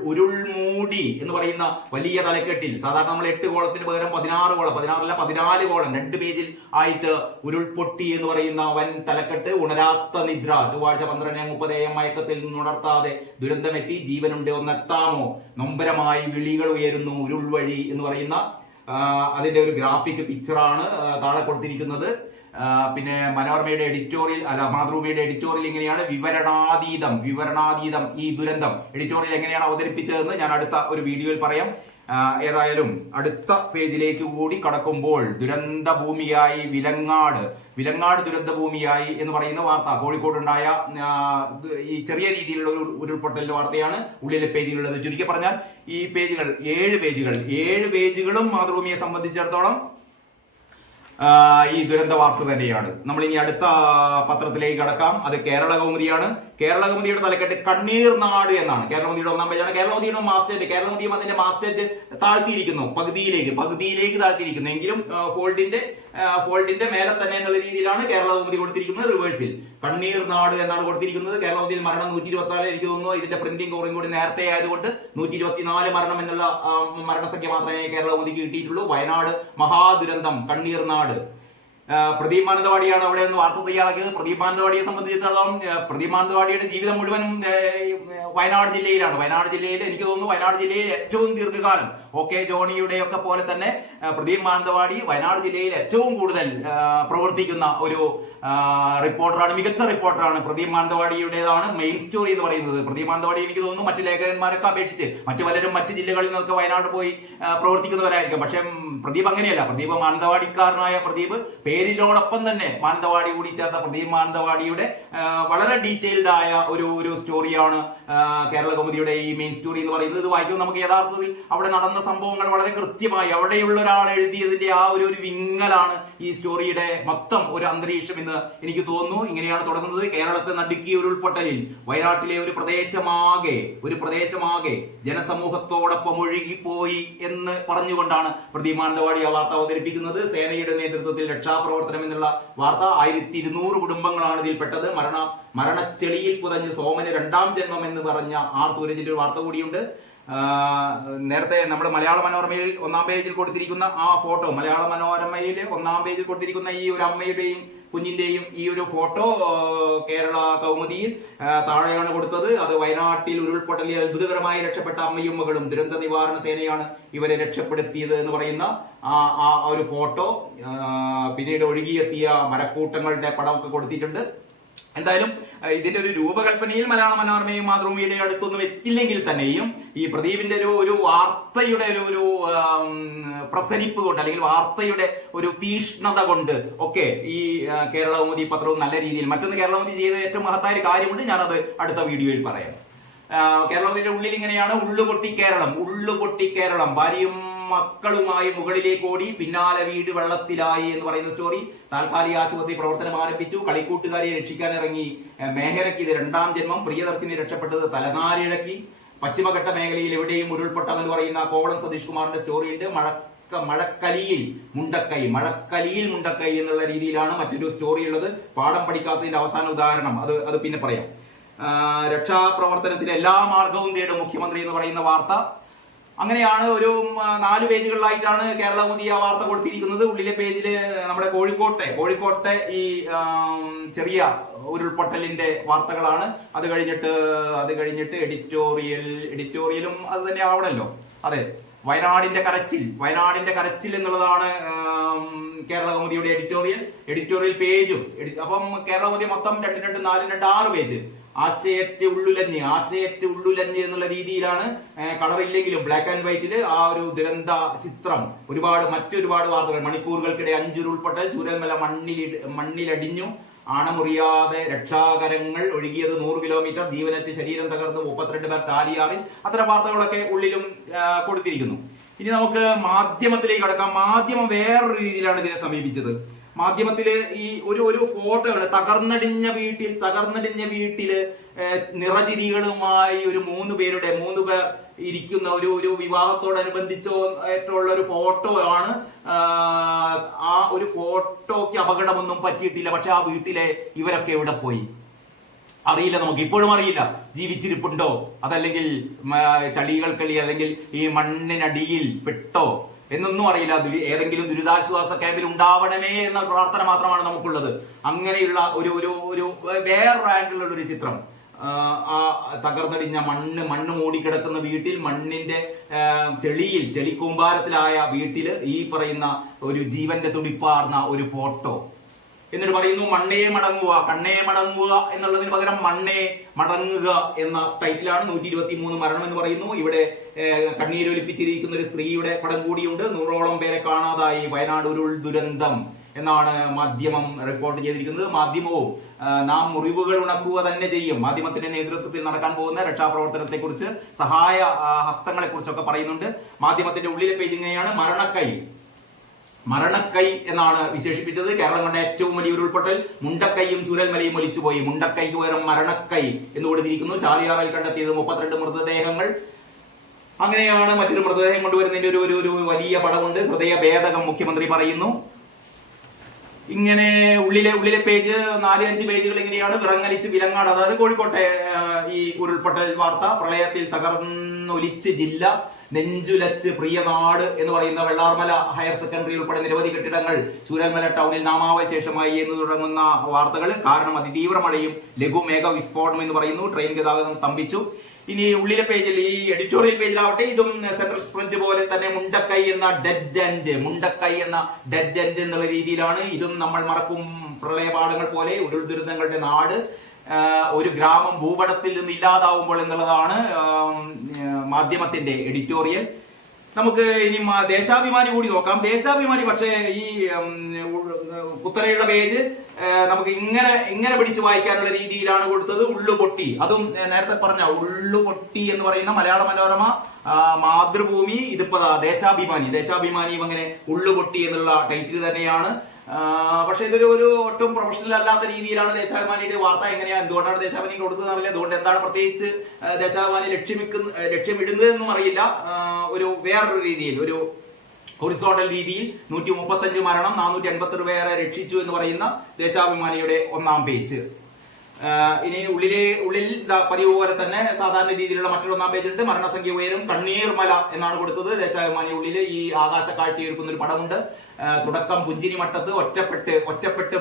ഉരുൾമൂടി എന്ന് പറയുന്ന വലിയ തലക്കെട്ടിൽ, സാധാരണ നമ്മൾ 8 കോളത്തിന് പകരം 14 കോളം 2 പേജിൽ ആയിട്ട് ഉരുൾപൊട്ടി എന്ന് പറയുന്ന വൻ തലക്കെട്ട്. ഉണരാത്ത നിദ്ര, ചൊവ്വാഴ്ച 12:30 AM മയക്കത്തിൽ നിന്നുണർത്താതെ ദുരന്തമെത്തി, ജീവനുണ്ട് ഒന്നെത്താമോ, നൊമ്പരമായി വിളികൾ ഉയരുന്നു ഉരുൾ വഴി എന്ന് പറയുന്ന അതിന്റെ ഒരു ഗ്രാഫിക് പിക്ചറാണ് താഴെ കൊടുത്തിരിക്കുന്നത്. പിന്നെ മനോരമയുടെ എഡിറ്റോറിയൽ മാതൃഭൂമിയുടെ എഡിറ്റോറിയൽ ഇങ്ങനെയാണ്: വിവരണാതീതം ഈ ദുരന്തം. എഡിറ്റോറിയൽ എങ്ങനെയാണ് അവതരിപ്പിച്ചതെന്ന് ഞാൻ അടുത്ത ഒരു വീഡിയോയിൽ പറയാം. ഏതായാലും അടുത്ത പേജിലേക്ക് കൂടി കടക്കുമ്പോൾ ദുരന്ത ഭൂമിയായി വിലങ്ങാട് ദുരന്ത ഭൂമിയായി എന്ന് പറയുന്ന വാർത്ത, കോഴിക്കോടുണ്ടായ ഈ ചെറിയ രീതിയിലുള്ള ഒരു ഉരുൾപൊട്ടലിന്റെ വാർത്തയാണ് ഉള്ളിലെ പേജുകളുള്ളത്. ചുരുക്കി പറഞ്ഞാൽ ഈ പേജുകൾ 7 പേജുകളും മാതൃഭൂമിയെ സംബന്ധിച്ചിടത്തോളം ഈ ദുരന്ത വാർത്ത തന്നെയാണ്. നമ്മൾ ഇനി അടുത്ത പത്രത്തിലേക്ക് കടക്കാം. അത് കേരള കൗമുദിയാണ്. കേരള കൗമുദിയുടെ തലക്കെട്ട് കണ്ണീർ നാട് എന്നാണ്. കേരള കൗമുദിയുടെ 1-ാം പേജാണ്. കേരള കൗമുദിയും അതിന്റെ മാസ്റ്റേറ്റ് താഴ്ത്തിയിരിക്കുന്നു, പകുതിയിലേക്ക് താഴ്ത്തിയിരിക്കുന്നു. എങ്കിലും ഫോൾഡിന്റെ മേലെ തന്നെ എന്നുള്ള രീതിയിലാണ് കേരള കൗമുദി കൊടുത്തിരിക്കുന്നത്. റിവേഴ്സിൽ കണ്ണീർ നാട് എന്നാണ് കൊടുത്തിരിക്കുന്നത്. കേരള കൗമുദിയിൽ മരണം 124. എനിക്ക് തോന്നുന്നു ഇതിന്റെ പ്രിന്റിംഗ് കവറിംഗ് കൂടി നേരത്തെ ആയതുകൊണ്ട് 124 മരണം എന്നുള്ള മരണസംഖ്യ മാത്രമേ കേരള കൗമുദിക്ക് കിട്ടിയിട്ടുള്ളൂ. വയനാട് മഹാദുരന്തം, കണ്ണീർ നാട്. പ്രദീപ് മാനന്തവാടിയാണ് അവിടെ നിന്ന് വാർത്ത തയ്യാറാക്കിയത്. പ്രദീപ് മാനന്തവാടിയെ സംബന്ധിച്ചിടത്തോളം പ്രദീപ് മാനന്തവാടിയുടെ ജീവിതം മുഴുവൻ വയനാട് ജില്ലയിലാണ്. വയനാട് ജില്ലയിൽ എനിക്ക് തോന്നുന്നു വയനാട് ജില്ലയിൽ ഏറ്റവും ദീർഘകാലം OK ജോണിയുടെ ഒക്കെ പോലെ തന്നെ പ്രദീപ് മാനന്തവാടി വയനാട് ജില്ലയിൽ ഏറ്റവും കൂടുതൽ പ്രവർത്തിക്കുന്ന ഒരു റിപ്പോർട്ടറാണ്, മികച്ച റിപ്പോർട്ടറാണ്. പ്രദീപ് മാനന്തവാടിയുടേതാണ് മെയിൻ സ്റ്റോറി എന്ന് പറയുന്നത്. പ്രദീപ് മാനന്തവാടി എനിക്ക് തോന്നുന്നു മറ്റു ലേഖകന്മാരൊക്കെ അപേക്ഷിച്ച് മറ്റു പലരും മറ്റു ജില്ലകളിൽ നിന്നൊക്കെ വയനാട് പോയി പ്രവർത്തിക്കുന്നവരായിരിക്കും. പക്ഷെ പ്രദീപ് അങ്ങനെയല്ല. പ്രദീപ് മാനന്തവാടിക്കാരനായ പ്രദീപ്, പേരിനോടൊപ്പം തന്നെ മാനന്തവാടി കൂടി ചേർത്ത പ്രദീപ് മാനന്തവാടിയുടെ വളരെ ഡീറ്റെയിൽഡ് ആയ ഒരു സ്റ്റോറിയാണ് കേരള കൗമുദിയുടെ ഈ മെയിൻ സ്റ്റോറി എന്ന് പറയുന്നത്. ഇത് വായിക്കുമ്പോൾ നമുക്ക് യഥാർത്ഥത്തിൽ അവിടെ നടന്ന സംഭവങ്ങൾ വളരെ കൃത്യമായി അവിടെയുള്ള ഒരാൾ എഴുതിയതിന്റെ ആ ഒരു വിങ്ങലാണ് ഈ സ്റ്റോറിയുടെ മൊത്തം ഒരു അന്തരീക്ഷം എന്ന് എനിക്ക് തോന്നുന്നു. ഇങ്ങനെയാണ് തുടങ്ങുന്നത്: കേരളത്തെ നടുക്കിയ ഉരുൾപൊട്ടലിൽ വയനാട്ടിലെ ഒരു പ്രദേശമാകെ ജനസമൂഹത്തോടൊപ്പം ഒഴുകിപ്പോയി എന്ന് പറഞ്ഞുകൊണ്ടാണ് പ്രദീപ് മാനന്തവാടി ആ വാർത്ത അവതരിപ്പിക്കുന്നത്. സേനയുടെ നേതൃത്വത്തിൽ രക്ഷാപ്രവർത്തനം എന്നുള്ള വാർത്ത. 1200 കുടുംബങ്ങളാണ് ഇതിൽപ്പെട്ടത്. മരണച്ചെളിയിൽ പുതഞ്ഞ് സോമന് 2ാം ജന്മം എന്ന് പറഞ്ഞ R സൂരജിന്റെ ഒരു വാർത്ത കൂടിയുണ്ട്. നേരത്തെ നമ്മൾ മലയാള മനോരമയിൽ 1-ാം പേജിൽ കൊടുത്തിരിക്കുന്ന ആ ഫോട്ടോ, മലയാള മനോരമയിൽ 1-ാം പേജിൽ കൊടുത്തിരിക്കുന്ന ഈ ഒരു അമ്മയുടെയും കുഞ്ഞിന്റെയും ഈ ഒരു ഫോട്ടോ കേരള കൗമുദിയിൽ താഴെയാണ് കൊടുത്തത്. അത് വയനാട്ടിൽ ഉരുൾപൊട്ടലിൽ അത്ഭുതകരമായി രക്ഷപ്പെട്ട അമ്മയും മകളും, ദുരന്ത നിവാരണ സേനയാണ് ഇവരെ രക്ഷപ്പെടുത്തിയത് എന്ന് പറയുന്ന ആ ഒരു ഫോട്ടോ. പിന്നീട് ഒഴുകിയെത്തിയ മരക്കൂട്ടങ്ങളുടെ പടമൊക്കെ കൊടുത്തിട്ടുണ്ട്. എന്തായാലും ഇതിന്റെ ഒരു രൂപകൽപ്പനയിൽ മലയാള മനോരമയും മാതൃഭൂമിയുടെ അടുത്തൊന്നും എത്തില്ലെങ്കിൽ തന്നെയും ഈ പ്രദീപിന്റെ ഒരു വാർത്തയുടെ ഒരു പ്രസരിപ്പ് കൊണ്ട്, അല്ലെങ്കിൽ വാർത്തയുടെ ഒരു തീഷ്ണത കൊണ്ട് ഒക്കെ ഈ കേരള കൗമുദി പത്രവും നല്ല രീതിയിൽ. മറ്റൊന്ന് കേരള കൗമുദി ചെയ്ത ഏറ്റവും മഹത്തായ കാര്യമുണ്ട്, ഞാനത് അടുത്ത വീഡിയോയിൽ പറയാം. കേരള കൗമുദിയുടെ ഉള്ളിൽ ഇങ്ങനെയാണ്: ഉള്ളുപൊട്ടി കേരളം, ഭാര്യയും മക്കളുമായി മുകളിലേക്ക് ഓടി, പിന്നാലെ വീട് വെള്ളത്തിലായി എന്ന് പറയുന്ന സ്റ്റോറി. താൽക്കാലിക ആശുപത്രി പ്രവർത്തനം ആരംഭിച്ചു. കളിക്കൂട്ടുകാരെ രക്ഷിക്കാനിറങ്ങി മേഹരയ്ക്ക് ഇത് 2ാം ജന്മം. പ്രിയദർശിനി രക്ഷപ്പെട്ടത് തലനാരിഴക്കി. പശ്ചിമഘട്ട മേഖലയിൽ എവിടെയും ഉരുൾപൊട്ടം എന്ന് പറയുന്ന കോവളം സതീഷ് കുമാറിന്റെ സ്റ്റോറിയുണ്ട്. മഴക്കലിയിൽ മുണ്ടക്കൈ എന്നുള്ള രീതിയിലാണ് മറ്റൊരു സ്റ്റോറി ഉള്ളത്. പാഠം പഠിക്കാത്തതിന്റെ അവസാന ഉദാഹരണം, അത് പിന്നെ പറയാം. രക്ഷാപ്രവർത്തനത്തിന് എല്ലാ മാർഗവും തേടും മുഖ്യമന്ത്രി എന്ന് പറയുന്ന വാർത്ത. അങ്ങനെയാണ് ഒരു 4 പേജുകളിലായിട്ടാണ് കേരള കൗമുദി ആ വാർത്ത കൊടുത്തിരിക്കുന്നത്. ഉള്ളിലെ പേജില് നമ്മുടെ കോഴിക്കോട്ടെ ഈ ചെറിയ ഉരുൾപൊട്ടലിന്റെ വാർത്തകളാണ്. അത് കഴിഞ്ഞിട്ട് എഡിറ്റോറിയലും അത് തന്നെ ആവണല്ലോ. അതെ, വയനാടിന്റെ കരച്ചിൽ എന്നുള്ളതാണ് കേരള കൗമുദിയുടെ എഡിറ്റോറിയൽ പേജും. അപ്പം കേരള കൗമുദി മൊത്തം 6 പേജ്. ആശയറ്റ് ഉള്ളുലഞ്ഞ് എന്നുള്ള രീതിയിലാണ്. കളറില്ലെങ്കിലും ബ്ലാക്ക് ആൻഡ് വൈറ്റില് ആ ഒരു ദുരന്ത ചിത്രം. മറ്റൊരുപാട് വാർത്തകൾ. മണിക്കൂറുകൾക്കിടെ 5 ഉരുൾപൊട്ടൽ, ചൂരൽമല മണ്ണിലടിഞ്ഞു, ആണമുറിയാതെ രക്ഷാകരങ്ങൾ ഒഴുകിയത് 100 കിലോമീറ്റർ, ജീവനറ്റ് ശരീരം തകർന്ന് 32 പേർ ചാലിയാറിൽ. അത്തരം വാർത്തകളൊക്കെ ഉള്ളിലും കൊടുത്തിരിക്കുന്നു. ഇനി നമുക്ക് മാധ്യമത്തിലേക്ക് കടക്കാം. മാധ്യമം വേറൊരു രീതിയിലാണ് ഇതിനെ സമീപിച്ചത്. മാധ്യമത്തില് ഈ ഒരു ഫോട്ടോയാണ്. തകർന്നടിഞ്ഞ വീട്ടില് നിറചിരികളുമായി ഒരു 3 പേർ ഇരിക്കുന്ന ഒരു വിവാഹത്തോടനുബന്ധിച്ചോ ആയിട്ടുള്ള ഒരു ഫോട്ടോ ആണ്. ആ ഒരു ഫോട്ടോയ്ക്ക് അപകടമൊന്നും പറ്റിയിട്ടില്ല. പക്ഷെ ആ വീട്ടിലെ ഇവരൊക്കെ എവിടെ പോയി? അറിയില്ല, നമുക്ക് ഇപ്പോഴും അറിയില്ല ജീവിച്ചിരിപ്പുണ്ടോ, അതല്ലെങ്കിൽ ചളികൾക്കളി അല്ലെങ്കിൽ ഈ മണ്ണിനടിയിൽ പെട്ടോ എന്നൊന്നും അറിയില്ല. ഏതെങ്കിലും ദുരിതാശ്വാസ ക്യാമ്പിൽ ഉണ്ടാവണമേ എന്ന പ്രാർത്ഥന മാത്രമാണ് നമുക്കുള്ളത്. അങ്ങനെയുള്ള ഒരു ഒരു ഒരു വേറൊരു ആംഗിളിലുള്ള ഒരു ചിത്രം, ആ തകർന്നടിഞ്ഞ മണ്ണ് മൂടിക്കിടക്കുന്ന വീട്ടിൽ, മണ്ണിന്റെ ചെളിക്കൂമ്പാരത്തിലായ വീട്ടില് ഈ പറയുന്ന ഒരു ജീവന്റെ തുടിപ്പാർന്ന ഒരു ഫോട്ടോ. എന്നിട്ട് പറയുന്നു മണ്ണേ മടങ്ങുക, കണ്ണേ മടങ്ങുക എന്നുള്ളതിന് പകരം മണ്ണേ മടങ്ങുക എന്ന ടൈറ്റിലാണ്. 123 മരണം എന്ന് പറയുന്നു. ഇവിടെ കണ്ണീരൊലിപ്പിച്ചിരിക്കുന്ന ഒരു സ്ത്രീയുടെ പടം കൂടിയുണ്ട്. 100ഓളം പേരെ കാണാതായി, വയനാട് ഉരുൾ ദുരന്തം എന്നാണ് മാധ്യമം റിപ്പോർട്ട് ചെയ്തിരിക്കുന്നത്. മാധ്യമവും നാം മുറിവുകൾ ഉണക്കുക തന്നെ ചെയ്യും. മാധ്യമത്തിന്റെ നേതൃത്വത്തിൽ നടക്കാൻ പോകുന്ന രക്ഷാപ്രവർത്തനത്തെ കുറിച്ച്, സഹായ ഹസ്തങ്ങളെ കുറിച്ചൊക്കെ പറയുന്നുണ്ട്. മാധ്യമത്തിന്റെ ഉള്ളിലെ പേജ് ഇങ്ങനെയാണ്: മരണക്കൈ എന്നാണ് വിശേഷിപ്പിച്ചത്. കേരളം കണ്ട ഏറ്റവും വലിയ ഉരുൾപൊട്ടൽ, മുണ്ടക്കൈയും ചൂരൽമലയും ഒലിച്ചുപോയി. മുണ്ടക്കൈക്ക് പകരം മരണക്കൈ എന്ന് കൊടുത്തിരിക്കുന്നു. ചാലിയാറിൽ കണ്ടെത്തിയത് 32 മൃതദേഹങ്ങൾ. അങ്ങനെയാണ് മറ്റൊരു മൃതദേഹം കൊണ്ടുവരുന്നതിന്റെ ഒരു വലിയ പടമുണ്ട്. ഹൃദയഭേദകം മുഖ്യമന്ത്രി പറയുന്നു. ഇങ്ങനെ ഉള്ളിലെ പേജ് 4-5 പേജുകൾ ഇങ്ങനെയാണ്. വിറങ്ങലിച്ച് വിലങ്ങാട്, അതായത് കോഴിക്കോട്ടെ ഈ ഉരുൾപൊട്ടൽ വാർത്ത. പ്രളയത്തിൽ തകർന്നൊലിച്ച് ജില്ല, നെഞ്ചുലച്ച് പ്രിയനാട് എന്ന് പറയുന്ന വെള്ളാർമല ഹയർ സെക്കൻഡറി ഉൾപ്പെടെ നിരവധി കെട്ടിടങ്ങൾ ചൂരൽമല ടൗണിൽ നാമാവശേഷമായി എന്ന് തുടങ്ങുന്ന വാർത്തകൾ. കാരണം അതിതീവ്ര മഴയും ലഘുമേഘ വിസ്ഫോടനം എന്ന് പറയുന്നു. ട്രെയിൻ ഗതാഗതം സ്തംഭിച്ചു. ഇനി ഉള്ളിലെ പേജിൽ, ഈ എഡിറ്റോറിയൽ പേജിലാവട്ടെ, ഇതും സെൻട്രൽ സ്പ്രിന്റ് പോലെ തന്നെ മുണ്ടക്കൈ എന്ന ഡെഡ് എൻഡ് എന്നുള്ള രീതിയിലാണ്. ഇതും നമ്മൾ മറക്കും പ്രളയപാടങ്ങൾ പോലെ ഉരുൾ ദുരന്തങ്ങളുടെ നാട്, ഒരു ഗ്രാമം ഭൂപടത്തിൽ നിന്ന് ഇല്ലാതാവുമ്പോൾ എന്നുള്ളതാണ് മാധ്യമത്തിന്റെ എഡിറ്റോറിയൽ. നമുക്ക് ഇനി ദേശാഭിമാനി കൂടി നോക്കാം. ദേശാഭിമാനി പക്ഷേ ഈ കുത്തനെയുള്ള പേജ് നമുക്ക് ഇങ്ങനെ പിടിച്ചു വായിക്കാനുള്ള രീതിയിലാണ് കൊടുത്തത്. ഉള്ളുപൊട്ടി, അതും നേരത്തെ പറഞ്ഞ ഉള്ളുപൊട്ടി എന്ന് പറയുന്ന മലയാള മനോരമ, മാതൃഭൂമി, ഇതിപ്പോ ദേശാഭിമാനി അങ്ങനെ ഉള്ളുപൊട്ടി എന്നുള്ള ടൈറ്റിൽ തന്നെയാണ്. പക്ഷെ ഇതൊരു ഒട്ടും പ്രൊഫഷണൽ അല്ലാത്ത രീതിയിലാണ് ദേശാഭിമാനിയുടെ വാർത്ത. എന്തുകൊണ്ടാണ് ദേശാഭിമാനി കൊടുത്തതെന്നറിയില്ല. അതുകൊണ്ട് എന്താണ് പ്രത്യേകിച്ച് ദേശാഭിമാനി ലക്ഷ്യമിടുന്നതെന്നും അറിയില്ല. ഒരു വേറൊരു രീതിയിൽ, ഒരു ഹൊറിസോണ്ടൽ രീതിയിൽ 135 മരണം, 486 പേരെ രക്ഷിച്ചു എന്ന് പറയുന്ന ദേശാഭിമാനിയുടെ 1-ാം പേജ്. ഇനി ഉള്ളിൽ പതിവ് പോലെ തന്നെ സാധാരണ രീതിയിലുള്ള മറ്റൊരു 1-ാം പേജുണ്ട്. മരണസംഖ്യ ഉയരും, കണ്ണീർമല എന്നാണ് കൊടുത്തത്. ദേശാഭിമാനി ഉള്ളിൽ ഈ ആകാശ കാഴ്ചയൊരുക്കുന്ന ഒരു പടമുണ്ട്. തുടക്കം പുഞ്ചിരി മട്ടത്ത്, ഒറ്റപ്പെട്ട്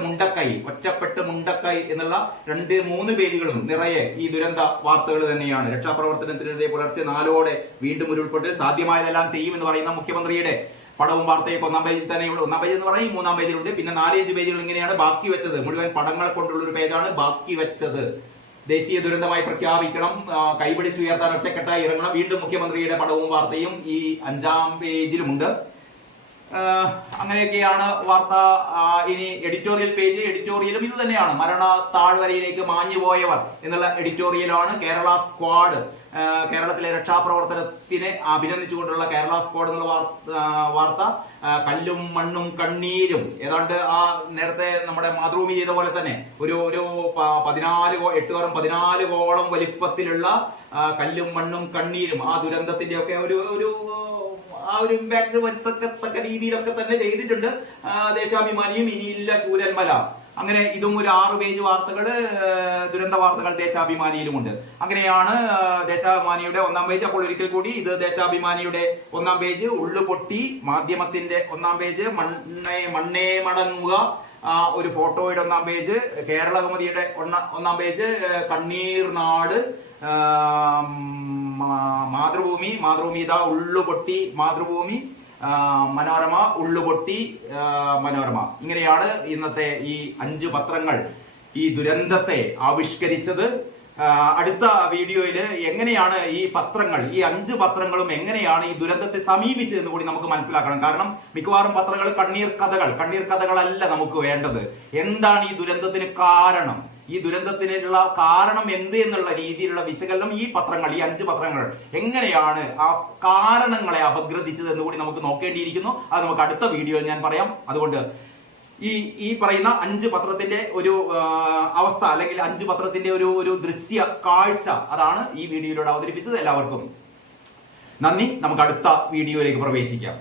മുണ്ടക്കൈ എന്നുള്ള 2-3 പേജുകളും നിറയെ ഈ ദുരന്ത വാർത്തകൾ തന്നെയാണ്. രക്ഷാപ്രവർത്തനത്തിനെതിരെ പുലർച്ചെ 4ഓടെ വീണ്ടും ഉരുൾപൊട്ടൽ, സാധ്യമായതെല്ലാം ചെയ്യുമെന്ന് പറയുന്ന മുഖ്യമന്ത്രിയുടെ പടവും വാർത്തയൊക്കെ 1-ാം പേജിൽ തന്നെയുള്ളൂ. 1-ാം പേജ് എന്ന് പറഞ്ഞാൽ 3-ാം പേജിലുണ്ട്. പിന്നെ 4-5 പേജുകൾ ഇങ്ങനെയാണ്. ബാക്കി വെച്ചത് മുഴുവൻ പടങ്ങൾ കൊണ്ടുള്ള ഒരു പേജാണ്. ബാക്കി വെച്ചത് ദേശീയ ദുരന്തമായി പ്രഖ്യാപിക്കണം, കൈപിടിച്ചുയർത്താൻ ഒറ്റക്കെട്ടായി ഇറങ്ങണം. വീണ്ടും മുഖ്യമന്ത്രിയുടെ പടവും വാർത്തയും ഈ 5-ാം പേജിലുമുണ്ട്. അങ്ങനെയൊക്കെയാണ് വാർത്ത. ഇനി എഡിറ്റോറിയലും ഇത് തന്നെയാണ്. മരണ താഴ്വരയിലേക്ക് മാഞ്ഞുപോയവർ എന്നുള്ള എഡിറ്റോറിയലാണ്. കേരള സ്ക്വാഡ്, കേരളത്തിലെ രക്ഷാപ്രവർത്തനത്തിനെ അഭിനന്ദിച്ചുകൊണ്ടുള്ള കേരള സ്ക്വാഡ് എന്നുള്ള വാർത്ത. കല്ലും മണ്ണും കണ്ണീരും, ഏതാണ്ട് ആ നേരത്തെ നമ്മുടെ മാതൃഭൂമി ചെയ്ത പോലെ തന്നെ ഒരു 14 വലിപ്പത്തിലുള്ള കല്ലും മണ്ണും കണ്ണീരും, ആ ദുരന്തത്തിന്റെ ഒക്കെ ആ ഒരു ഇമ്പാക്ട് വരുത്തക്ക രീതിയിലൊക്കെ തന്നെ ചെയ്തിട്ടുണ്ട് ദേശാഭിമാനിയും. ഇനിയില്ല ചൂരൽമല. അങ്ങനെ ഇതും ഒരു 6 പേജ് വാർത്തകള്, ദുരന്ത വാർത്തകൾ ദേശാഭിമാനിയിലുമുണ്ട്. അങ്ങനെയാണ് ദേശാഭിമാനിയുടെ 1-ാം പേജ്. അപ്പോൾ ഒരിക്കൽ കൂടി, ഇത് ദേശാഭിമാനിയുടെ 1-ാം പേജ്. ഉള്ളുപൊട്ടി മാധ്യമത്തിന്റെ 1-ാം പേജ്. മണ്ണേ മടങ്ങുക ഒരു ഫോട്ടോയുടെ 1-ാം പേജ്. കേരളകൗമുദിയുടെ 1-ാം പേജ്. കണ്ണീർ നാട്. മാതൃഭൂമി ഇതാ ഉള്ളുപൊട്ടി മാതൃഭൂമി, മനോരമ ഉള്ളുപൊട്ടി മനോരമ. ഇങ്ങനെയാണ് ഇന്നത്തെ ഈ 5 പത്രങ്ങൾ ഈ ദുരന്തത്തെ ആവിഷ്കരിച്ചത്. അടുത്ത വീഡിയോയിൽ എങ്ങനെയാണ് ഈ പത്രങ്ങൾ, ഈ 5 പത്രങ്ങളും എങ്ങനെയാണ് ഈ ദുരന്തത്തെ സമീപിച്ചതെന്ന് കൂടി നമുക്ക് മനസ്സിലാക്കണം. കാരണം മിക്കവാറും പത്രങ്ങൾ കണ്ണീർ കഥകളല്ല നമുക്ക് വേണ്ടത്. എന്താണ് ഈ ദുരന്തത്തിന് കാരണം, ഈ ദുരന്തത്തിനുള്ള കാരണം എന്ത് എന്നുള്ള രീതിയിലുള്ള വിശകലനം ഈ 5 പത്രങ്ങൾ എങ്ങനെയാണ് ആ കാരണങ്ങളെ അപഗ്രഥിച്ചത് എന്ന് കൂടി നമുക്ക് നോക്കേണ്ടിയിരിക്കുന്നു. അത് നമുക്ക് അടുത്ത വീഡിയോയിൽ ഞാൻ പറയാം. അതുകൊണ്ട് ഈ പറയുന്ന 5 പത്രത്തിന്റെ ഒരു അവസ്ഥ, അല്ലെങ്കിൽ 5 പത്രത്തിന്റെ ഒരു ദൃശ്യ കാഴ്ച, അതാണ് ഈ വീഡിയോയിലൂടെ അവതരിപ്പിച്ചത്. എല്ലാവർക്കും നന്ദി. നമുക്ക് അടുത്ത വീഡിയോയിലേക്ക് പ്രവേശിക്കാം.